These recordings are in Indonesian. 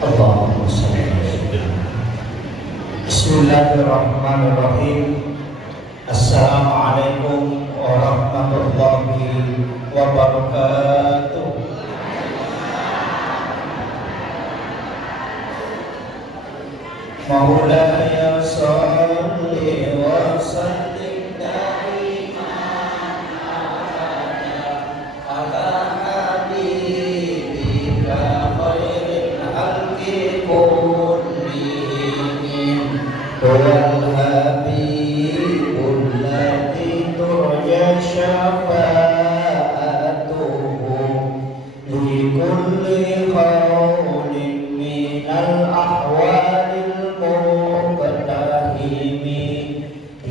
Allahumma shalli ala sayyidina. Bismillahirrahmanirrahim. Assalamualaikum warahmatullahi wabarakatuh. Maulaya shalli wa sallim daiman abada ala habibika khairil khalqi kullihim wal habibul ladzi turja syafa'atuhu li kulli qawlin minal ahwalil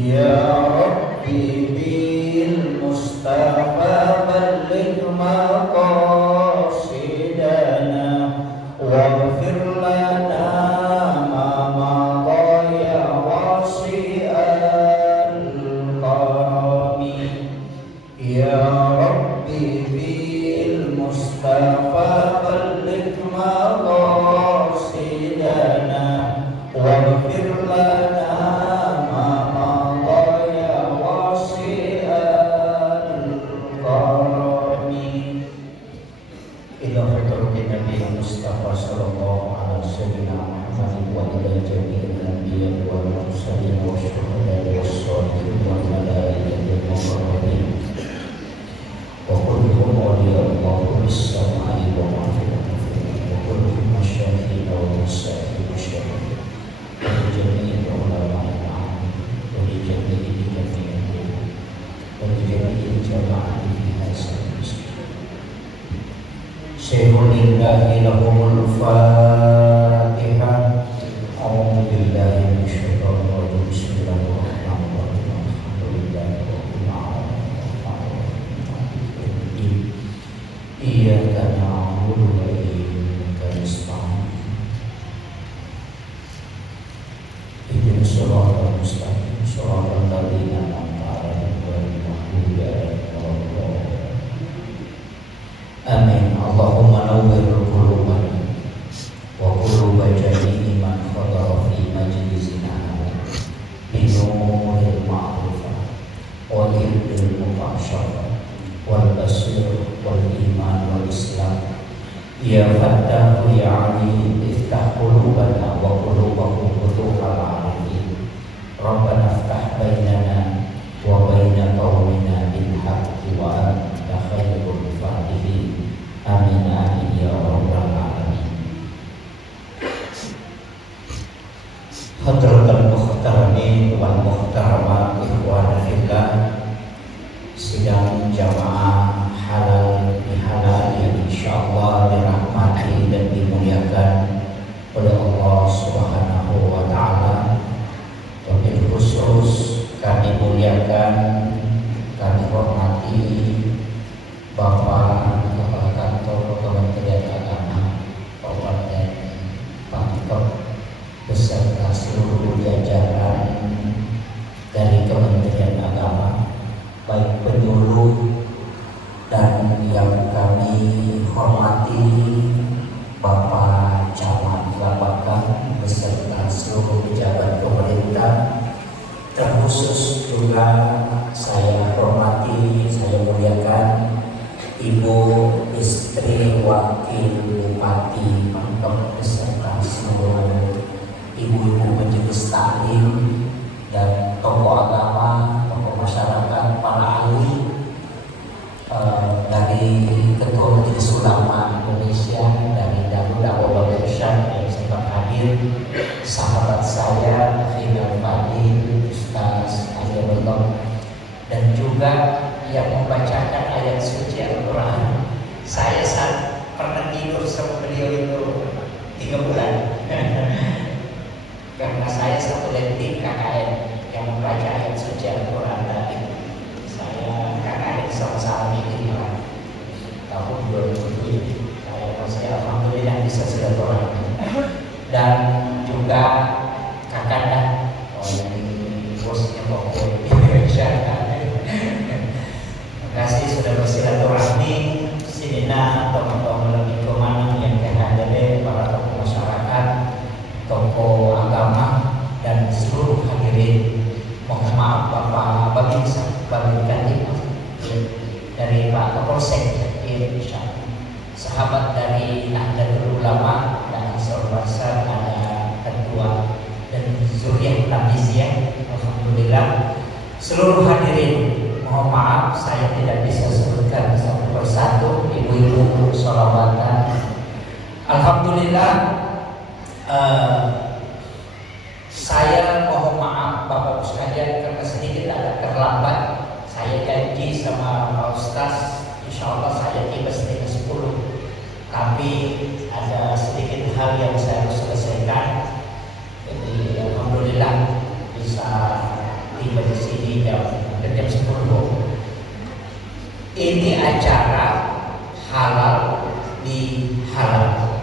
ya Rabbi bil Mustafa balligh maqasidana waghfir lana ma madha ya wasi'al karami ya Rabbi bil Mustafa balligh maqasidana waghfir lana Mustafa sallallahu alaihi wasallam wa ila jami'il anbiya wal mursalin wa syuhada'i was-shalihin wa malaikatihi muqarrabin wa kulluhum awliya'ullahi bis-sama'i wa ma'firatihi wa kulluhum masyayikh wa masyayikh masyayikh wa jami'il ulama'i wa jami'il wa jami'il jama'ati Syaikhunillahi lahumul Fatihah. A'udzu billahi minasyaitonir rajim. Bismillahirrahmanirrahim. Alhamdulillahi rabbil alamin. Iyyaka na'budu wa iyyaka nasta'in. Ihdinas siratal mustaqim. Shiratal ladzina an'amta 'alaihim ghairil maghdubi 'alaihim waladdallin. Amin. Allahumma nawwir qulubana wa quluba jami'i man hadara fi majlisina bi nuril ma'rifah wa dhil muqashafah wal basir wal iman wal islam ya fattahu ya alim iftah qulubana wa qulubahum futuhal arifin rabbana iftah bainana wa baina qaumina bil haqqi wa anta khairul fatihin. Amin amin ya rabbal alamin. Hadratul muhtaramin wal muhtaramat ikhwan fillah, sidang jamaah halal bihalal yang insyaallah dirahmati dan dimuliakan oleh Allah Subhanahu wa taala. Wabil khusus kami muliakan, kami hormati Bapak Kepala Kantor Kementerian Agama Kabupaten Pangkep beserta seluruh jajaran dari Kementerian Agama, baik penyuluh dan yang kami hormati Bapak Camat Babakan beserta seluruh pejabat pemerintah, terkhusus juga saya hormati, saya muliakan Ibu istri Wakil Bupati Pangkep beserta seluruh ibu-ibu majelis taklim dan tokoh agama, tokoh masyarakat, para ahli dari Ketua Majelis Ulama Indonesia, dari Darul Da'wah Irsyad yang sempat hadir, sahabat saya Khidal Fadil, Ustaz Ali Abdullah, dan juga yang membacakan ayat suci Al-Quran. Saya pernah tidur sama beliau itu 3 bulan karena saya satu detik KKN yang membaca ayat suci Al-Quran tadi. Saya KKN sama-sama ini tahun 2007. Saya alhamdulillah bisa silaturahmi dan juga kakanda ini bosnya pokok Indonesia. Terima kasih sudah bersilaturahmi. Sini teman-teman lebih kemana yang kehadiran para tokoh masyarakat Kapolsek Indonesia, sahabat dari Nahdlatul Ulama dan Ansarul Bangsa, ada ketua dan zuriat Tabiziyah. Alhamdulillah. Seluruh hadirin, mohon maaf saya tidak bisa sebutkan satu persatu, ibu-ibu sholawatan. Alhamdulillah. Saya mohon maaf Bapak Ibu sekalian karena sedikit agak terlambat. Saya janji sama Pak Ustaz, insya Allah saya tiba setengah 10. Tapi ada sedikit hal yang saya harus selesaikan. Jadi alhamdulillah bisa tiba di sini jam 10. Ini acara halal di halal.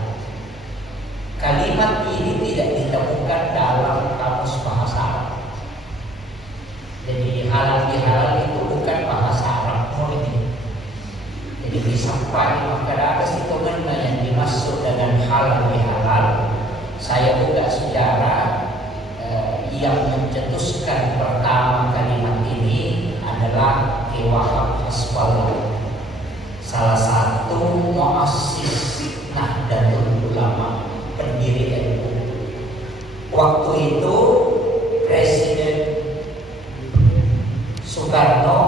Kalimat ini tidak ditemukan dalam kamus bahasa Arab. Jadi halal bihalal itu bukan bahasa Arab murni. Jadi disampaikan maka ada hitungan yang dimaksud dengan halal bihalal. Saya buka sejarah yang mencetuskan pertama kalimat ini adalah Ki Wahab Hasballah, salah satu muassis Nahdlatul Ulama, pendiri NU. Waktu itu Presiden Soekarno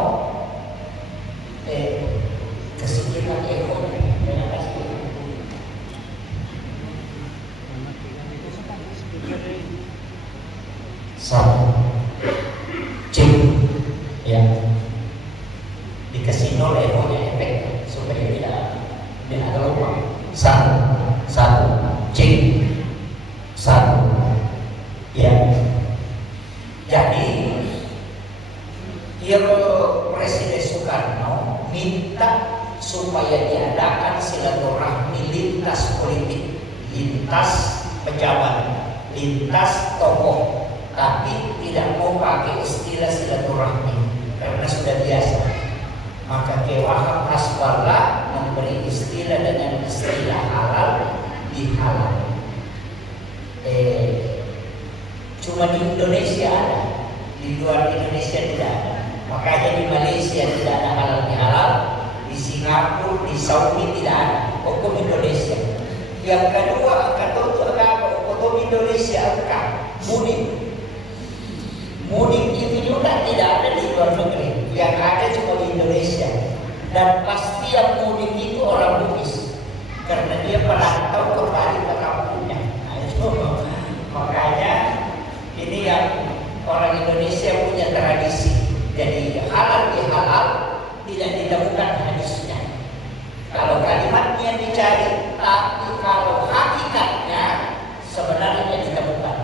kesekian cip ya dikasih nol efek supaya tidak ada lupa. Satu cip satu ya. Jadi Presiden Soekarno minta supaya diadakan silaturahmi lintas politik, lintas pejabat, lintas tokoh, tapi tidak mau pakai istilah silaturahmi karena sudah biasa. Maka Ki Wahab Hasballah memberi istilah dengan istilah halal bihalal. Cuma di Indonesia ada, di luar Indonesia tidak ada. Makanya di Malaysia tidak ada halal bihalal, di Singapura, di Saudi tidak ada. Hukum Indonesia. Yang kedua, katotu agama hukum Indonesia angka mudik itu juga tidak ada di luar negeri. Yang ada cuma di Indonesia. Dan pasti yang mudik itu orang Bugis, karena dia perantau kembali ke kampungnya. Nah, itu makanya ini yang orang Indonesia punya tradisi. Jadi halal bihalal tidak ditemukan hadisnya. Kalau kalimatnya dicari, tapi kalau hakikatnya sebenarnya ditemukan.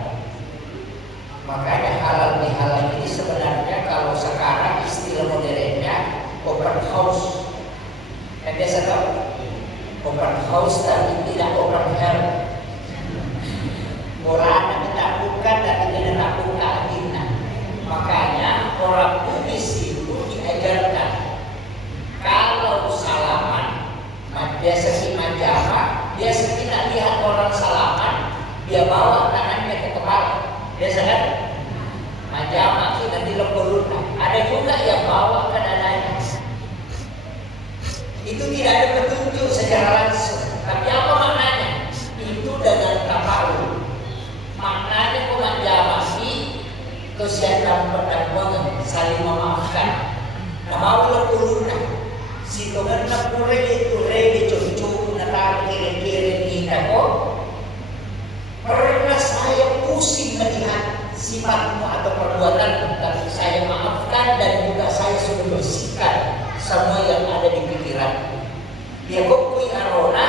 Makanya halal bihalal ini sebenarnya kalau sekarang istilah modernnya open house. Kan biasa tahu open house tapi tidak open air. Quran kita bukan dan tidak buka agina. Makanya orang Bugis itu diajarkan kalau salaman, biasa si majama, biasa kita lihat orang salaman, dia bawa tangannya ke kepala, biasa kan? Majama kita di lepuruna. Ada juga yang bawa ke dadanya. Itu tidak ada petunjuk secara langsung. Tapi apa maknanya? Itu dengan tafaul. Maknanya majama kesiapan perdagangan saling memaafkan. Nah mau lepuruna. Si tuhan na pure itu rede cucu na kiri-kiri kita kok. Pernah saya pusing melihat sifatmu atau perbuatanmu, tapi saya maafkan dan juga saya sudah bersihkan semua yang ada di pikiran. Dia kok arona,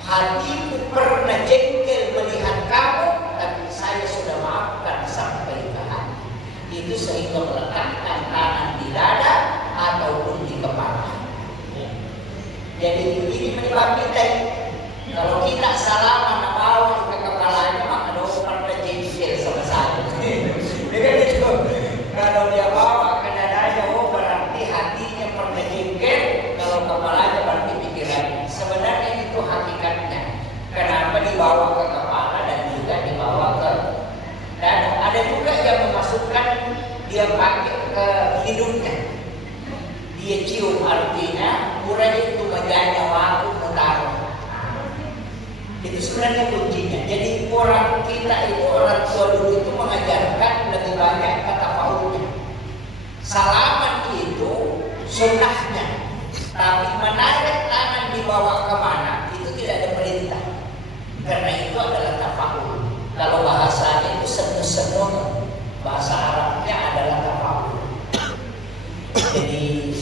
hatiku pernah jengkel melihat kamu, tapi saya sudah maafkan sampai ke hati. Itu sehingga meletakkan tangan di dada ataupun di kepala. Jadi ini menyebabkan kita kalau kita salaman bawa ke kepalanya maka doa pernah jengkel sama saya. Jadi kalau dia bawa ke dadanya, berarti hatinya pernah jengkel. Kalau kepalanya berarti pikirannya. Sebenarnya itu hakikatnya. Kenapa dibawa ke kepala dan juga dibawa ke dada? Ada juga yang memasukkan dia pakai ke hidungnya. Dia cium, artinya kita itu orang tua dulu itu mengajarkan lebih banyak kata paulnya. Salaman itu sunnahnya, tapi menarik tangan dibawa kemana itu tidak ada perintah. Karena itu adalah tafa'ul. Kalau bahasanya itu senun-senun, bahasa Arabnya adalah tafa'ul. Jadi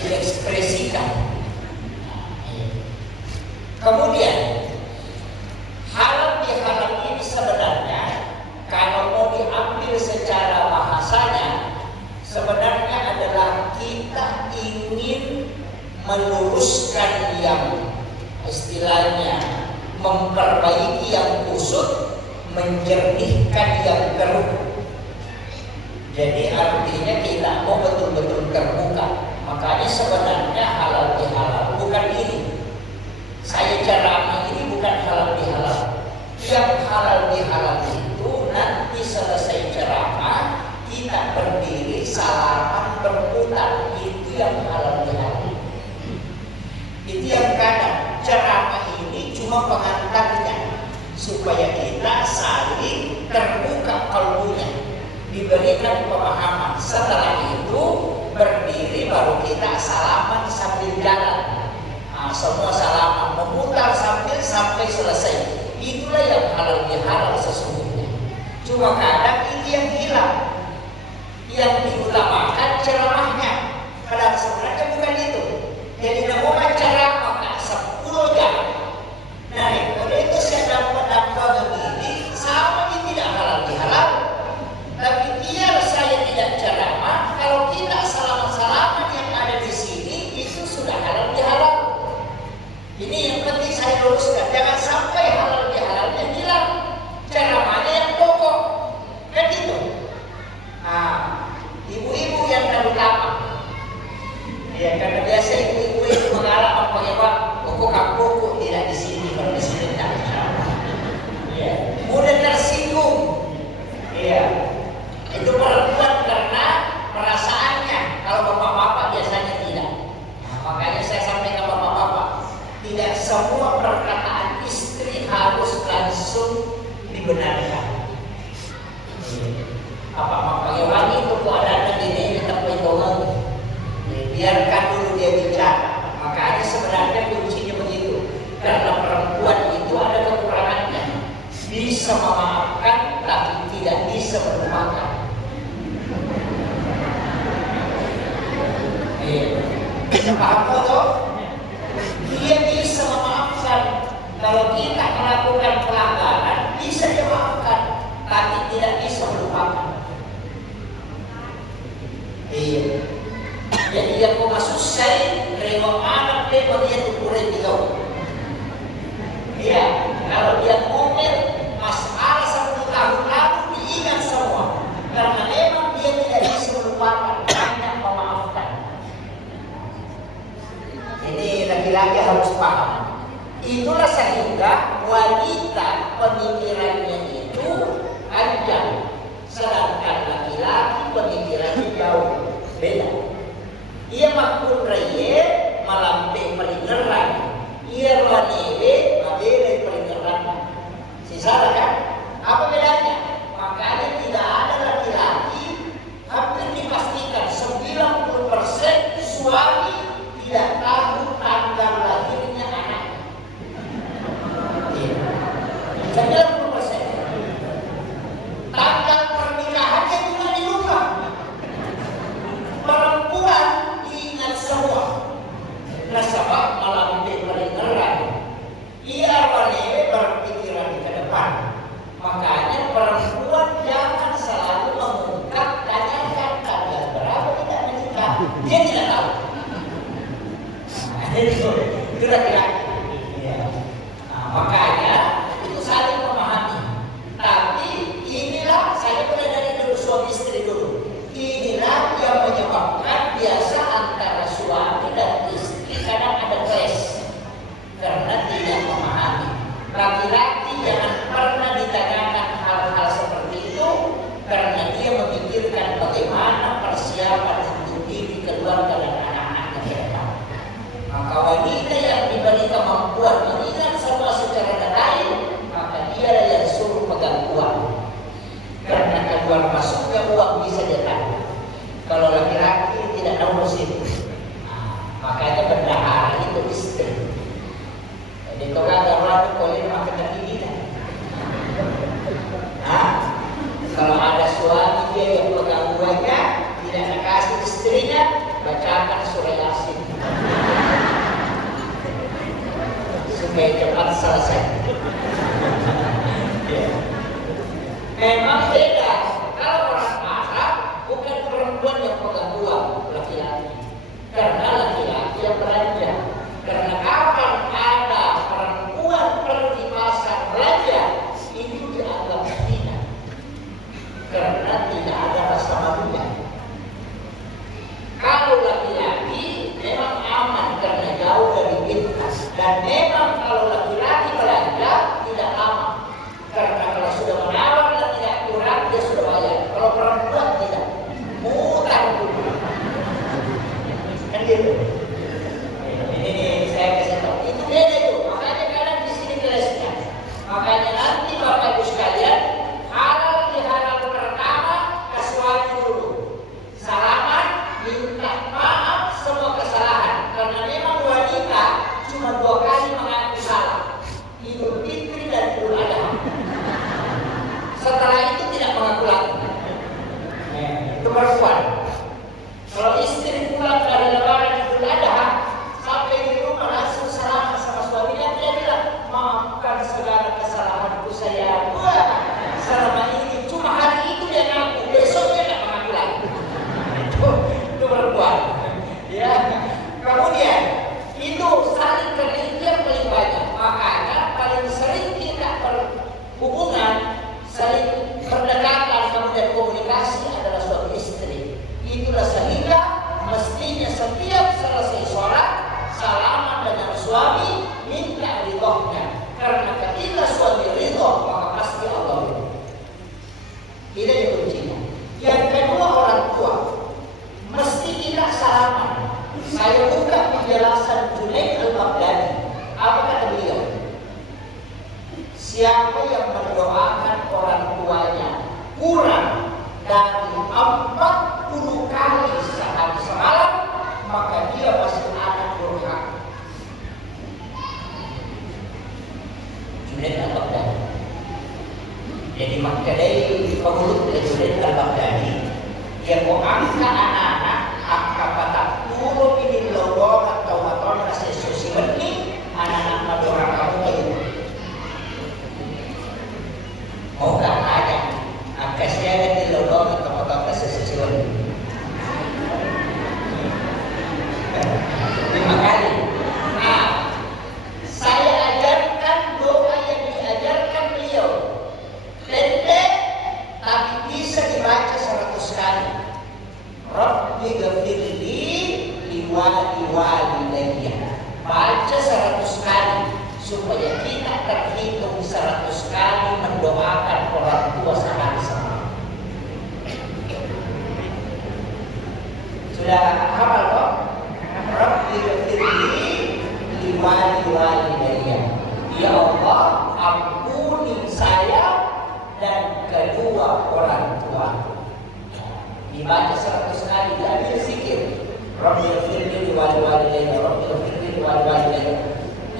diekspresikan. Kemudian halal bihalal ini sebenarnya kalau mau diambil secara bahasanya sebenarnya adalah kita ingin meluruskan yang istilahnya memperbaiki yang kusut, menjernihkan yang keruh. Jadi artinya kita mau betul-betul terbuka. Makanya sebenarnya halal bihalal bukan ini. Saya ceramah ini bukan halal bihalal. Yang halal bihalal itu nanti selesai ceramah kita berdiri salaman berputar, itu yang halal bihalal. Itu yang kadang ceramah ini cuma pengantarnya supaya kita saling terbuka kalbunya, diberikan pemahaman. Setelah itu berdiri baru kita salaman sambil jalan. Semua salaman memutar sampai selesai. Itulah yang halal bihalal sesungguhnya. Cuma kadang ini yang hilang, yang diutamakan ceramahnya. Padahal sebenarnya bukan itu. Jadi nama ceramah 10 jam. Nah, oleh itu saya dapat begini, sama ini tidak halal bihalal. Tapi biar saya tidak ceramah, kalau kita salaman yang ada di sini itu sudah halal bihalal. Ini yang penting saya luruskan. Jangan sampai halal bihalalnya hilang, ceramahnya yang pokok. Kan gitu. Ibu-ibu yang terutama, ya karena biasa ibu-ibu itu mengalami pakai pokok pokok tidak di sini, kalau di sini tidak. Ya, mudah tersinggung. Iya, itu perempuan karena perasaannya. Kalau bapak-bapak biasanya tidak. Makanya saya sampaikan bapak-bapak, tidak semua perkataan istri harus langsung dibenarkan. Apa pakai wangi itu keadaannya gini kita perhitungan. Biarkan dulu dia bicara. Makanya sebenarnya kuncinya begitu. Karena perempuan itu ada kekurangannya. Bisa memaafkan tapi tidak bisa melupakan. Paham toh? Dia bisa memaafkan. Kalau kita melakukan pelanggaran bisa dimaafkan, tapi tidak bisa melupakan. Iya. Jadi yang maksud saya rewang anak dia dia tukurin di kau. Iya. Kalau dia ngomel masalah 10 tahun lalu diingat semua, karena memang dia tidak bisa melupakan, hanya memaafkan. Ini laki-laki harus paham. Itulah sehingga wanita pemikirannya itu panjang, sedangkan laki-laki pemikirannya jauh beda. Ia makun reye malampe pelingeran, ia wanewe mabele pelingeran. Sisa kan? Apa bedanya? Makanya tidak ada laki-laki, hampir dipastikan 90% suami tidak tahu tanggal lahirnya anaknya. 90%. Tanggal pernikahannya juga dilupa. Perempuan diingat semua. Nasabah malam pelingeran. Ia wanewe berpikiran ke depan. Makanya perempuan jangan selalu mengungkap tanyakan tanggal berapa tidak menikah. Dia tidak tahu. Itu laki-laki. Ya. Makanya itu saling memahami. Tapi inilah saya mulai dari dulu suami istri dulu. Inilah yang menyebabkan biasa antara suami dan istri kadang ada clash karena tidak memahami. Laki-laki jangan pernah ditanyakan hal-hal seperti itu karena dia memikirkan bagaimana persiapan untuk diri keluarga dan anak-anak ke depan. Maka wanita yang diberi kemampuan mengingat semua secara supaya cepat selesai. Ya. Memang beda. Kalau orang Arab bukan perempuan yang pegang uang, laki-laki. Karena laki-laki yang belanja. Karena kapan ada perempuan pergi pasar belanja, itu dianggap hina. Karena tidak ada rasa malunya. Kalau laki-laki memang aman karena jauh dari bintas. Dan memang kalau laki-laki belanja tidak aman. Karena kalau sudah menawar dan tidak kurang, dia sudah bayar. Kalau perempuan tidak, mutar dulu. Kan gitu. Ini saya kasih tahu. Itu beda itu. Makanya kalian di sini kelasnya. Makanya nanti Bapak Ibu sekalian, halal dihalal pertama, kesuali dulu. Salaman, minta maaf semua kesalahan. Karena memang wanita cuma 2 kali mengaku salah. Idul Fitri dan Idul Adha. Setelah itu tidak mengaku lagi. Itu perempuan. Kalau istri pulang dari lebaran Idul Adha, sampai di rumah langsung salaman sama suaminya, dia bilang, maafkan segala kesalahanku saya. Wah, selama ini cuma hari itu dia ngaku, besok dia tidak mengaku lagi. Itu perempuan. Ya. Kemudian itu saling pengertian paling banyak. Makanya paling sering kita berhubungan, saling berdekatan, kemudian komunikasi adalah suami istri. Itulah sehingga mestinya setiap selesai sholat salaman dengan suami, minta ridhonya. Karena ketika suami ridho, maka pasti Allah ridho. Itu yang kuncinya. Yang kedua, orang tua mesti kita salaman. Saya buka penjelasan Junaid Al-Baghdadi. Apa kata beliau? Siapa yang mendoakan orang tuanya kurang dari 40 kali sehari semalam, maka dia masih anak durhaka. Junaid Al-Baghdadi. Jadi makadai pengulut dari Junaid Al-Baghdadi, dia mau angkat anak-anak, angkat patah turun ini lorong atau maton kasih sosial ini, anak-anak madura kamu itu. Mau gak ada, angkat saya di lorong atau maton kasih sosial ini. 5 kali. Nah, saya ajarkan doa yang diajarkan beliau. Pendek, tapi bisa dibaca 100 kali. Rabbi ghafirli liwalidayya. Baca 100 kali supaya kita terhitung 100 kali mendoakan orang tua sehari semalam. Sudah hafal toh? Rabbi ghafirli liwalidayya. Ya Allah, ampuni saya dan kedua orang tua. Dibaca 100 kali, diambil zikir. Rabbi ghafirli liwalidayya, Rabbi ghafirli liwalidayya.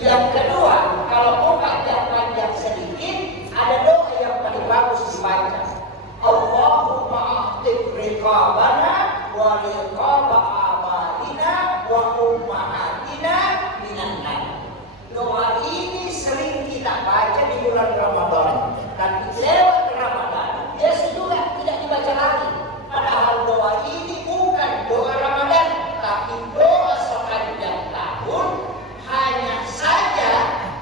Yang kedua, kalau mau panjang-panjang sedikit, ada doa yang paling bagus dibaca. Allahumma a'tik riqabana wa riqaba abaina wa ummahatina minan nar. Doa ini sering kita baca di bulan Ramadan. Tapi lewat Ramadan, biasa juga tidak dibaca lagi. Padahal doa ini bukan doa Ramadan, tapi doa sepanjang tahun. Hanya saja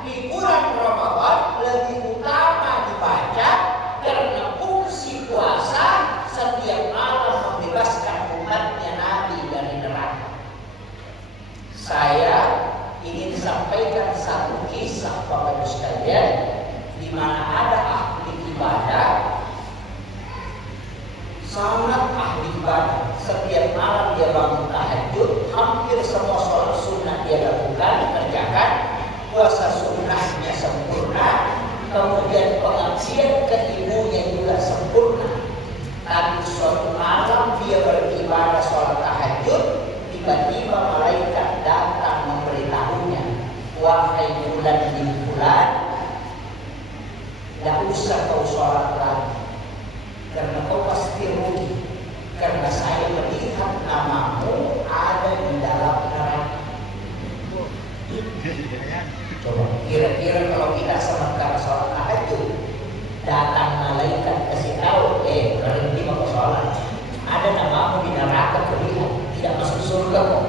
di bulan Ramadan lebih utama dibaca karena fungsi puasa setiap malam membebaskan umatnya Nabi dari neraka. Saya ingin sampaikan satu kisah Bapak Ibu sekalian, di mana ada ahli ibadah, sangat ahli ibadah. Setiap malam dia bangun tahajud, hampir semua sholat sunnah dia lakukan, kerjakan, puasa sunnahnya sempurna, kemudian pengabdian ke ibunya juga sempurna. Tapi suatu malam dia beribadah sholat tahajud, tiba-tiba malaikat datang memberitahunya, wahai bulan bin bulan, tidak usah kau sholat lagi, karena kau pasti rugi, karena saya melihat namamu ada di dalam neraka. Coba kira-kira kalau kita sementara sholat tahajud, datang malaikat kasih tahu, berhenti mau sholat, ada namamu di neraka terlihat, tidak masuk surga kok.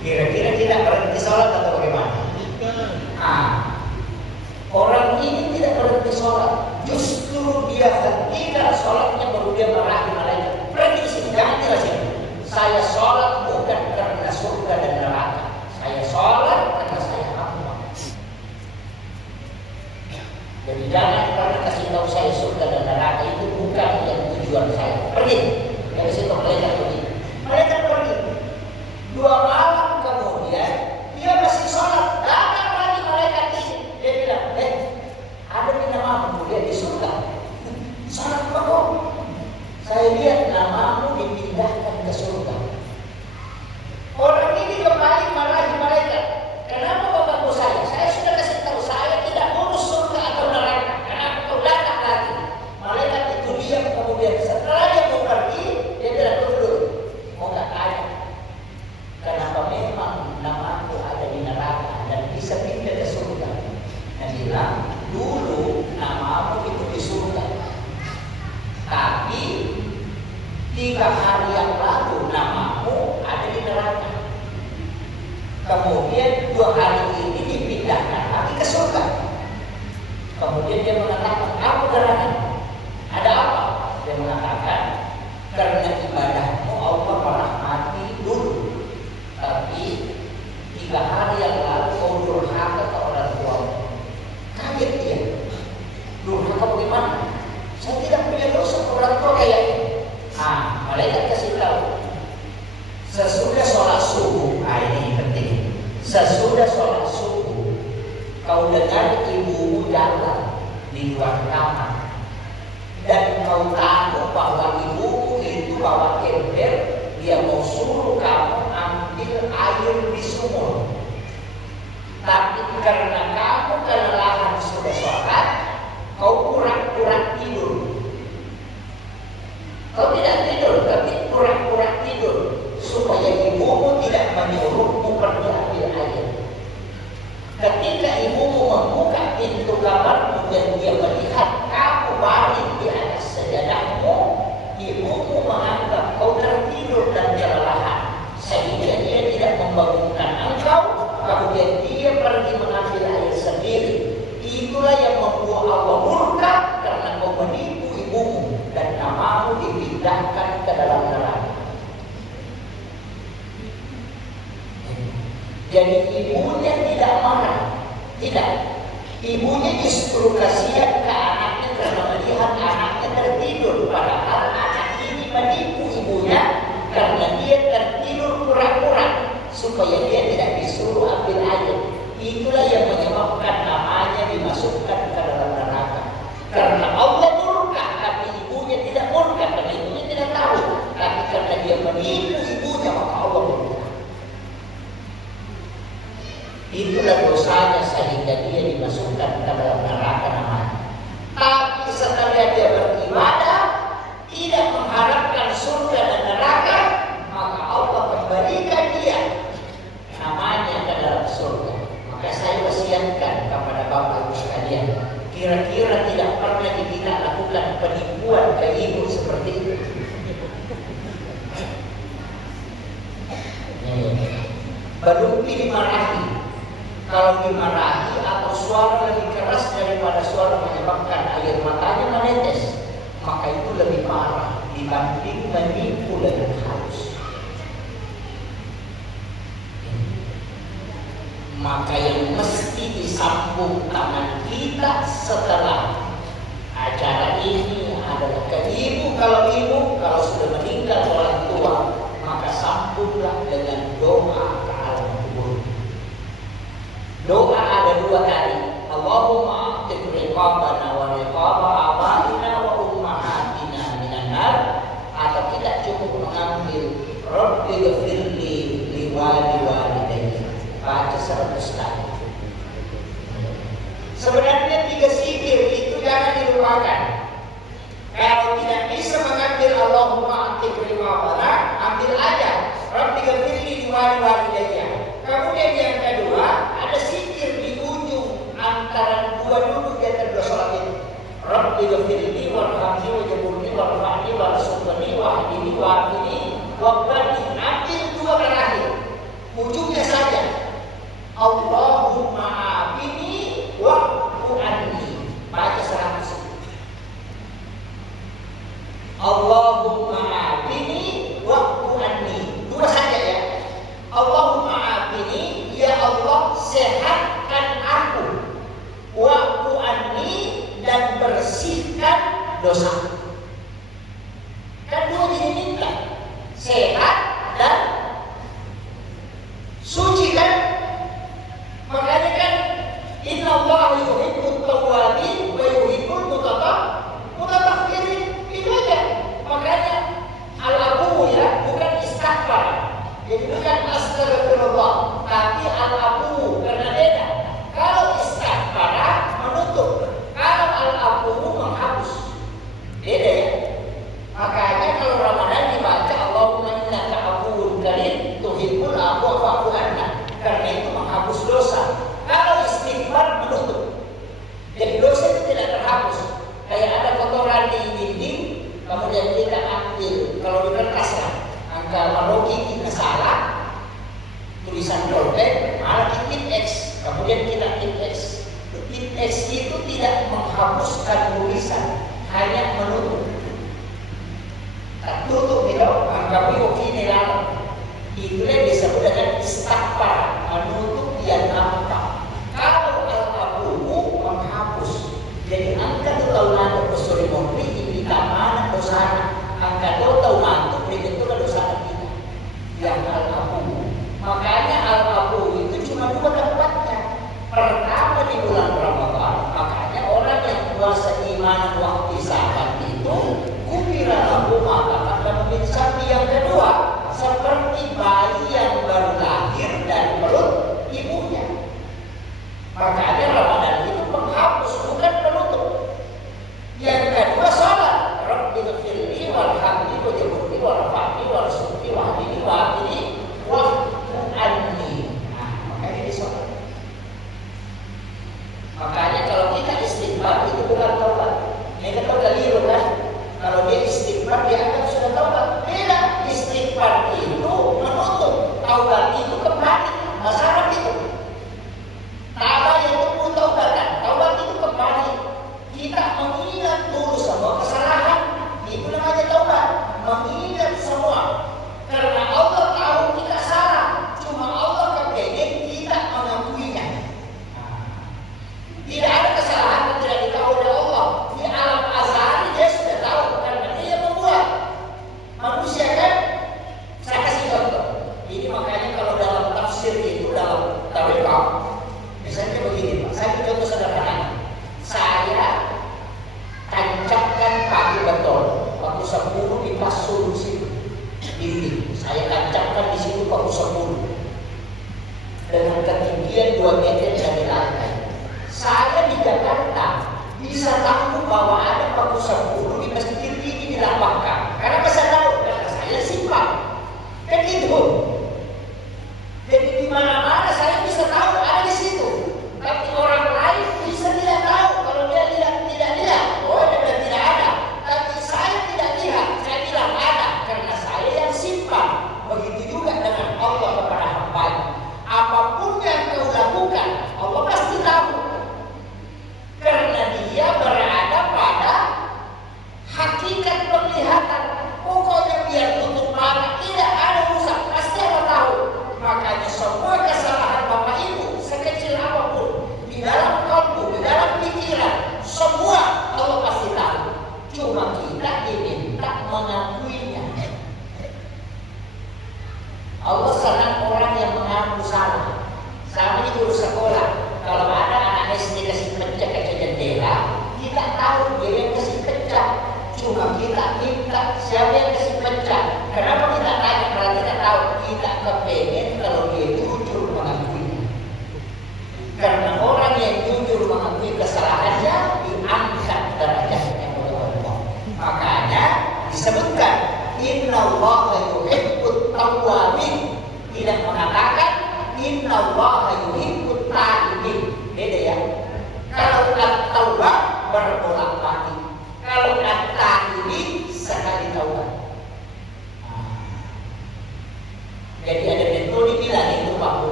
Kira-kira kita berhenti sholat atau bagaimana? Orang ini tidak berhenti sholat, justru dia hentikan sholatnya baru dia marahi malaikat. Pergi di sini, jangan tinggal sini. Saya sholat bukan karena surga dan neraka. Saya sholat karena saya hamba. Jadi jangan pernah kasih tahu saya surga dan neraka, itu bukan yang tujuan saya. Pergi dari situ, malaikat pergi. Malaikat pergi. 2 malam kemudian dia masih sholat. Datang lagi malaikat ini. Dia bilang, ada namamu dia di surga. Sholat apa kok? Saya lihat namamu dipindahkan ke surga. Orang ini kembali marahi malaikat. Kenapa bapakku saya? Saya sudah kasih tahu saya tidak urus surga atau neraka. Kenapa kau datang lagi? Malaikat itu diam, kemudian setelah dia mau pergi, dia bilang dulu, mau tak tanya, kenapa memang namaku ada di neraka dan bisa pindah ke surga? Dia bilang, dulu namamu itu di surga, tapi 3 hari yang lalu namamu ada di neraka. Kemudian 2 hari ini dipindahkan lagi ke surga. Kemudian dia mengatakan, apa gerangan? Ada apa? Dia mengatakan, karena ibadahmu Allah merahmati dulu, tapi 3 hari yang lalu kau durhaka ke orang tuamu. Kaget dia. Durhaka bagaimana? Saya tidak punya dosa ke orang tua kayak ini. Malaikat kasih tahu, sesudah sholat subuh, ini penting. Sesudah sholat subuh, kau dengar ibumu jalan di luar kamar, dan kau tahu bahwa ibumu itu bawa ember, dia mau suruh kamu ambil air di sumur. Tapi karena kamu kelelahan sudah sholat, kau pura-pura tidur. Kau tidak tidur, tapi pura-pura tidur supaya ibumu tidak menyuruhmu pergi ambil air. Ketika ibumu membuka pintu kamarmu dan dia melihat kamu baring di atas sajadahmu, ibumu menganggap kau tertidur dan kelelahan, sehingga dia tidak membangunkan engkau. Kemudian dia pergi mengambil air sendiri. Itulah yang membuat Allah murka karena kau menipu ibumu dan namamu dipindahkan ke dalam neraka. Jadi ibunya tidak marah, tidak. Ibunya justru kasihan ke anaknya karena melihat anaknya tertidur, padahal anak ini menipu ibunya karena dia tertidur pura-pura supaya dia tidak disuruh ambil air. Itulah yang menyebabkan namanya dimasukkan ke dalam neraka. Karena Allah murka, tapi ibunya tidak murka, karena ibunya tidak tahu. Tapi karena dia menipu ibunya, maka Allah murka. Itulah dosanya sehingga dia dimasukkan ke dalam neraka namanya. Tapi setelah dia beribadah, tidak mengharapkan surga dan neraka, maka Allah kembalikan dia namanya ke dalam surga. Maka saya wasiatkan kepada Bapak Ibu sekalian, kira-kira tidak pernah kita lakukan penipuan ke ibu seperti itu. Belum dimarahi. Kalau dimarahi atau suara lebih keras daripada suara menyebabkan air matanya menetes, maka itu lebih parah dibanding menipu dengan halus. Maka yang mesti disambung tangan kita setelah acara ini adalah ke ibu. Kalau sudah meninggal orang tua, maka sambunglah dengan doa ke alam kubur. Doa ada 2 kali. Allahumma a'tiq riqabana wa riqaba abaina wa ummahatina minan nar. Atau kita cukup mengambil Rabbi ghfirli li walidayya. Baca 100 kali. Sebenarnya 3 zikir itu jangan dilupakan. Kalau tidak bisa mengambil Allahumma a'tiq riqabana, ambil aja Rabbi ghfirli li walidayya. Kemudian yang kedua, ada zikir Rabbi ghfirli warhamni wajburni warfa'ni warzuqni wahdini wa'afini waqbani. Ambil dua terakhir, ujungnya saja Allahumma afini wa'fu anni. Baca 100. Allahumma afini wa'fu anni. Dua saja ya. Allahumma afini, ya Allah sehatkan aku. Wa'fu anni, dan bersihkan dosa. Kan dua jadi minta, sehat dan suci kan. Makanya kan inna Allah yuhibbut tawwabin wa yuhibbul mutatahhirin. Itu aja. Makanya al-abu ya, bukan istighfar. Jadi bukan astagfirullah, tapi al-abu, karena beda. Kalau istighfar menutup, kalau al-abu menghapus. Beda ya. Makanya kalau Ramadan dibaca Allahumma innaka afuwwun karim tuhibbul afwa fa'fu anna. Karena itu menghapus dosa. Kalau istighfar menutup, jadi dosa itu tidak terhapus. Kayak ada kotoran di dinding, kemudian kita ambil, kalau di kertas lah, angka marogi kita salah, tulisan dolpen, malah tip X, kemudian kita tip X. Tip X itu tidak menghapuskan tulisan, hanya menutup. Tak tutup itu, angka biok ini lalu. Itulah disebut dengan istighfar, menutup yang nampak. Kalau al-abu menghapus, jadi angka tu tahu nanti bersorry murni ini mana dosa, angka tu tahu nanti itu kan dosa kita yang al-abu. Makanya al-abu itu cuma dua tempatnya. Pertama di bulan Ramadan, makanya orang yang puasa iman waktu sahabat itu kubira abu maka akan menjadi. Yang kedua, seperti bayi yang baru lahir dari perut ibunya. Makanya Ramadan itu menghapus, bukan penutup. Yang kedua, salat. Rabbi ghfirli warhamni wajburni warfa'ni warzuqni wahdini wa'afini wa'fu anni. Nah, makanya di salat. Makanya kalau kita istighfar itu bukan taubat. Ini kan keliru kan? Kalau dia istighfar dia akan sudah taubat. Beda, istighfar itu menutup, taubat itu kembali. Masalah itu. Taubat itu pun taubat kan? Taubat itu kembali. Kita mengingat dulu semua kesalahan. Itu namanya taubat. Mengingat semua. Karena Allah tahu kita salah. Cuma Allah kepengen kita mengakuinya. Tidak ada kesalahan yang tidak ditahu oleh Allah. Di alam azali dia sudah tahu karena dia membuat manusia kan. Saya kasih contoh. Ini makanya kalau dalam tafsir itu dalam tariqah, misalnya begini Pak. Saya contoh sederhana. Saya tancapkan pagi betul. Waktu 10 di pasur situ. Dinding. Saya tancapkan di situ waktu 10. Dengan ketinggian 2 meter dari lantai. Saya di Jakarta bisa tahu bahwa ada paku 10 di masjid ini dilapangkan. Karena bisa tahu, karena saya simpan. Kan gitu. Jadi di mana-mana saya bisa tahu ada di situ. Tapi orang lain bisa tidak tahu kalau dia tidak lihat. Oh, dia bilang tidak ada. Tapi saya tidak lihat. Saya bilang ada karena saya yang simpan. Begitu juga dengan Allah kepada hamba-Nya. Apapun yang kau lakukan, Allah pasti tahu. Karena dia berada pada hakikat penglihatan. Pokoknya biar tutup mata tidak ada rusak, pasti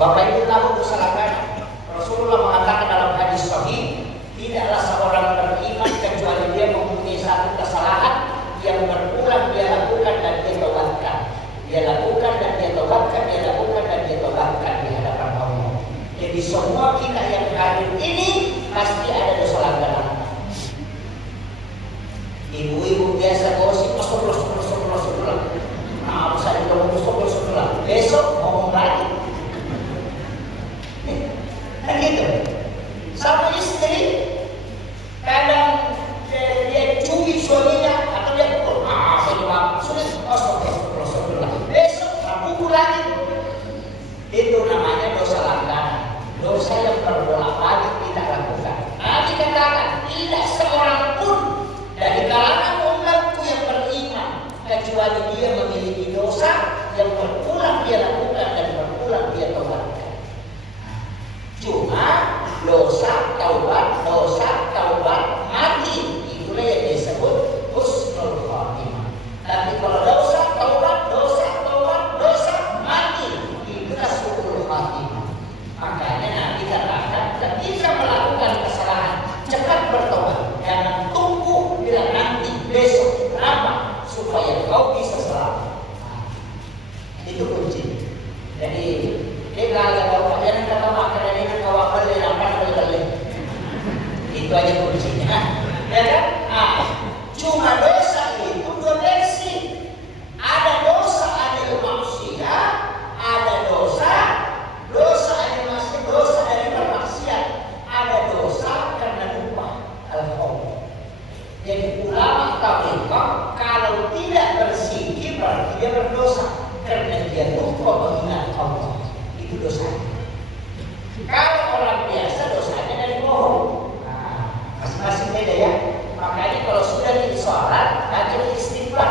Bapak Ibu tahu dosa langganan. Rasulullah mengatakan dalam hadis sahih, tidaklah seorang beriman kecuali dia mempunyai satu kesalahan yang berulang dia lakukan dan dia taubatkan. Dia lakukan dan dia taubatkan, dia lakukan dan dia taubatkan di hadapan Allah. Jadi semua kita yang hadir ini pasti ada dosa langganan. Ibu-ibu biasa gosip, Rasulullah. Nah, saya bilang Rasulullah. Besok ngomong lagi. Kan gitu. Sama istri, kadang dia curi suaminya atau dia pukul. Sudah, Rasulullah. Besok pukul lagi. Itu namanya dosa langganan. Dosa yang berbolak-balik kita lakukan. Nabi katakan, tidak seorang pun dari kalangan umatku yang beriman kecuali dia memiliki dosa yang berulang dia lakukan dan berulang dia taubatkan. Cuma dosa taubat mati, itulah yang disebut husnul khatimah. Tapi kalau dosa mati, itulah su'ul khatimah. Makanya Nabi katakan, ketika melakukan kesalahan cepat bertobat, jangan tunggu bila nanti besok. Kenapa? Supaya kau bisa selamat. Itu kunci. Jadi dia kagak tahu jangan kata makan ini kau beli apa beli. Itu aja kuncinya. Ya kan? Cuma dosa itu dua versi. Ada dosa adil maksiat, ada dosa adil maksiat, dosa dari bermaksiat, ada dosa karena lupa. Alhamdulillah. Jadi ulama tabrikah kalau tidak berzikir berarti dia berdosa karena dia lupa mengingat Allah. Itu dosa. Kalau orang biasa dosanya dari bohong. Masing-masing beda ya. Makanya kalau sudah di sholat, baca istighfar.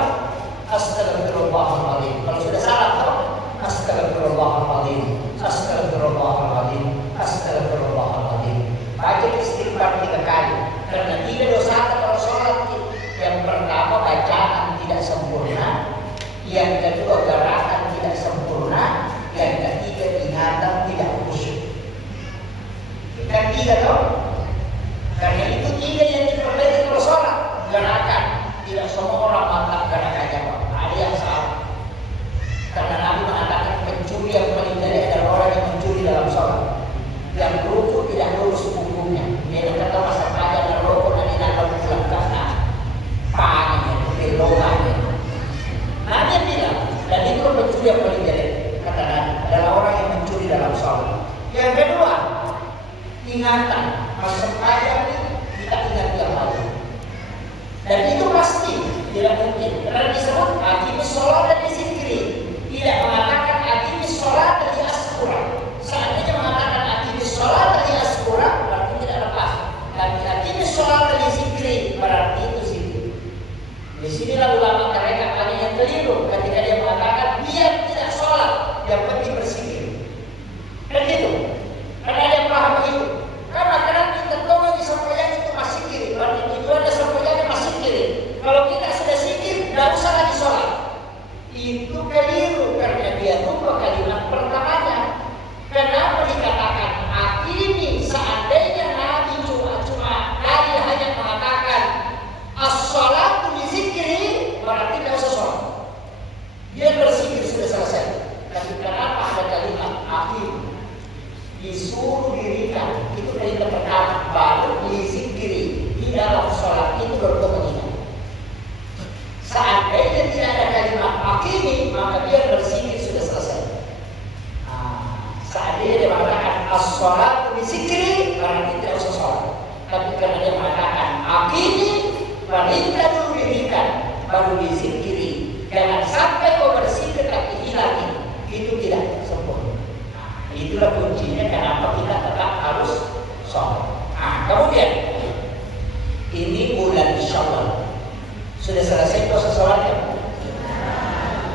Astagfirullahaladzim. Kalau sudah salah, astagfirullahaladzim. Astagfirullahaladzim. Astagfirullahaladzim. Baca istighfar 3 kali. Karena 3 dosa kalau sholat. Yang pertama bacaan tidak sempurna. Yang kedua gerakan tidak sempurna. Yang ketiga ingatan tidak khusyuk. Kan 3 toh? Karena itu 3 yang diperbaiki kalau sholat. Gerakan tidak semua orang mantap gerakannya Pak. Ada yang salah. Karena Nabi mengatakan pencuri yang paling jelek adalah orang yang mencuri dalam sholat. Yang rukuk tidak lurus punggungnya. Dia kata masa pajak dan rokok dan ingat pulang karena pangannya, belongannya. Nabi bilang, dan itu pencuri yang paling jelek. Kata Nabi adalah orang yang mencuri dalam sholat. Yang kedua, ingatan. Masa pajak tidak ingat yang lalu. Dan itu pasti tidak mungkin. Karena disebut aqimis sholat dan dizikri. Tidak mengatakan aqimis sholat dan diaskura. Seandainya mengatakan aqimis sholat dan diaskura berarti tidak lepas. Dan aqimis sholat dan dizikri berarti itu zikir. Di sinilah ulama mereka banyak yang keliru ketika dia mengatakan biar tidak sholat, yang penting berzikir. Dan itu. Karena ada yang paham begitu. Karena kita tahu disampaikan itu masih kiri. Berarti itu ada sampaiannya masih kiri. Kalau kita sudah zikir, tidak usah lagi sholat. Itu keliru karena dia lupa kalimat pertamanya. Kenapa dikatakan ini seandainya Nabi cuma Nabi hanya mengatakan as-sholatu bi zikri, berarti tidak usah sholat. Dia berzikir sudah selesai. Tapi kenapa ada kalimat akhir? Disuruh dirikan, itu perintah pertama, baru dizikiri di dalam sholat itu baru mengingat. Seandainya tidak ada kalimat akimi, maka dia berzikir sudah selesai. Seandainya dia mengatakan as-sholatu bizikri, berarti tidak usah sholat. Tapi karena dia mengatakan akimi, perintah dulu dirikan, baru dizikiri. Jangan sampai kau berzikir tapi hilang itu tidak sempurna. Itulah kuncinya kenapa kita tetap harus sholat. Kemudian ini bulan Syawal. Sudah selesai puasa sholatnya?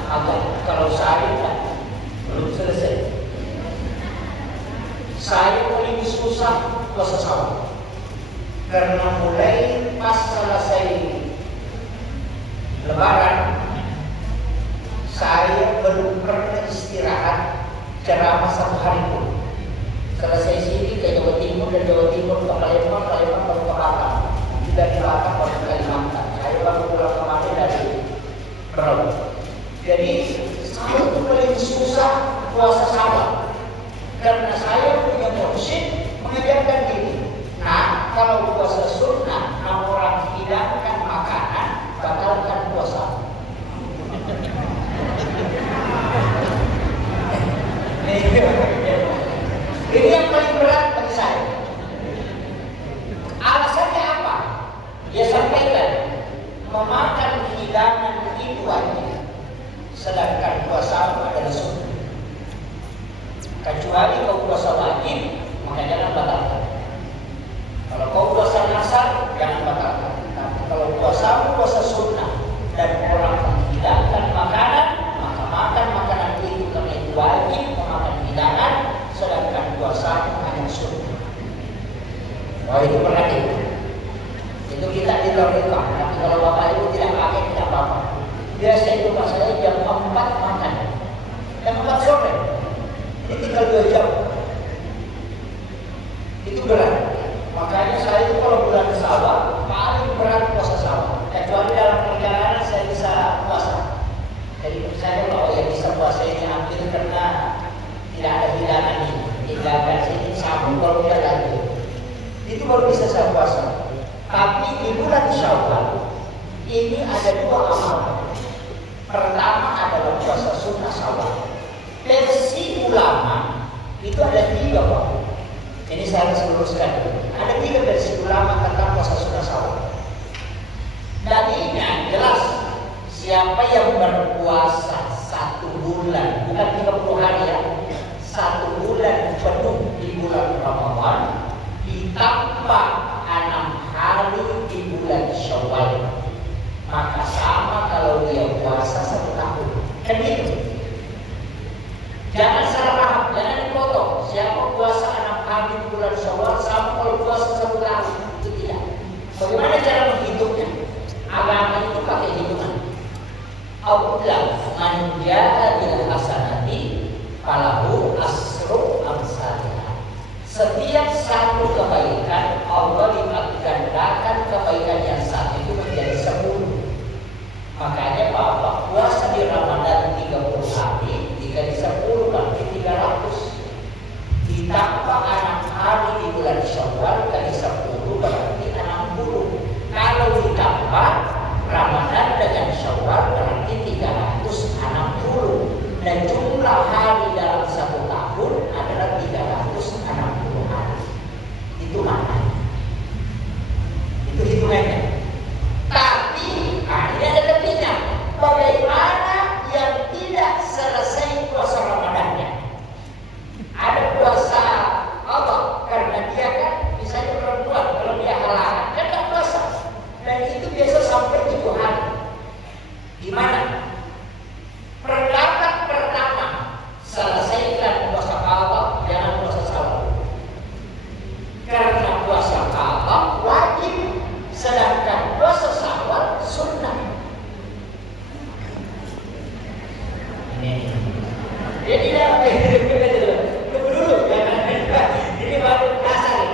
Atau kalau saya belum selesai. Saya paling susah puasa Syawal. Karena mulai pas selesai Lebaran, saya belum pernah istirahat ceramah 1 hari pun. Selesai sini ke Jawa Timur, dan Jawa Timur ke Palembang, Palembang baru ke Batam, dari Batam baru ke Kalimantan. Saya baru pulang kemarin dari Merauke. Jadi saya itu paling susah puasa Syawal, karena saya punya mursyid mengajarkan gini. Nah, kalau puasa sunnah, orang hidangkan makanan, batalkan puasa. Ini yang paling berat bagi saya. Alasannya apa? Dia sampaikan memakan hidangan itu wajib, sedangkan puasa adalah sunnah. Kecuali kau puasa wajib, maka jangan batalkan. Kalau kau puasa nasar, jangan batalkan. Tapi kalau puasa sunnah dan orang menghidangkan makanan, maka makan makanan itu karena itu wajib memakan hidangan, sedangkan puasa hanya sunnah. Oh, itu berarti itu kita didorongkan. Tapi kalau bapak ibu tidak pakai, tidak apa-apa. Biasa itu pas saya jam 4 makan, jam 4 sore. Ini tinggal 2 jam. Itu berat. Makanya saya itu kalau bulan Syawal paling berat puasa Syawal. Kecuali dalam perjalanan saya bisa puasa. Jadi saya kalau yang bisa puasa ini hampir karena tidak ada hidangan ini. Tinggalkan sini sabun kalau tidak lagi. Itu baru bisa saya puasa. Tapi di bulan Syawal ini ada 2 amalan. Pertama adalah puasa sunnah Syawal. Versi ulama itu ada 3 Pak. Ini saya harus luruskan. Ada 3 versi ulama tentang puasa sunnah Syawal. Dalilnya jelas, siapa yang berpuasa 1 bulan, bukan 30 hari ya, 1 bulan penuh di bulan Ramadan, ditambah 6 hari di bulan Syawal, maka sama kalau dia puasa 1 tahun. Kan gitu. Jangan salah paham, jangan dipotong. Siapa puasa 6 hari di bulan Syawal sama kalau puasa 1 tahun, itu tidak. Bagaimana cara menghitungnya? Agama itu pakai hitungan. Alhamdulillah, man ja'a bil hasanati falahu asru amsalha. Setiap satu kebaikan Allah lipat gandakan kebaikan yang satu itu menjadi 10. Makanya Bapak puasa di Ramadan 30 hari dikali 10 berarti 300. Ditambah 6 hari di bulan Syawal kali 10 berarti 60. Kalau ditambah Ramadan dengan Syawal berarti 360. Dan jumlah hari dalam 1 tahun adalah 360 hari. Itu maknanya. Itu hitungannya. Tapi ini ada lebihnya. Bagaimana yang tidak selesai puasa Ramadannya? Ada puasa Allah karena dia kan misalnya perempuan, kalau dia halangan kan tak puasa. Dan itu biasa sampai 7 hari. Gimana? Pendapat pertama, selesaikan puasa Allah, jangan puasa Syawal. Karena puasa Allah wajib, sedangkan puasa Syawal sunnah. Jadi dulu, ini baru dasar.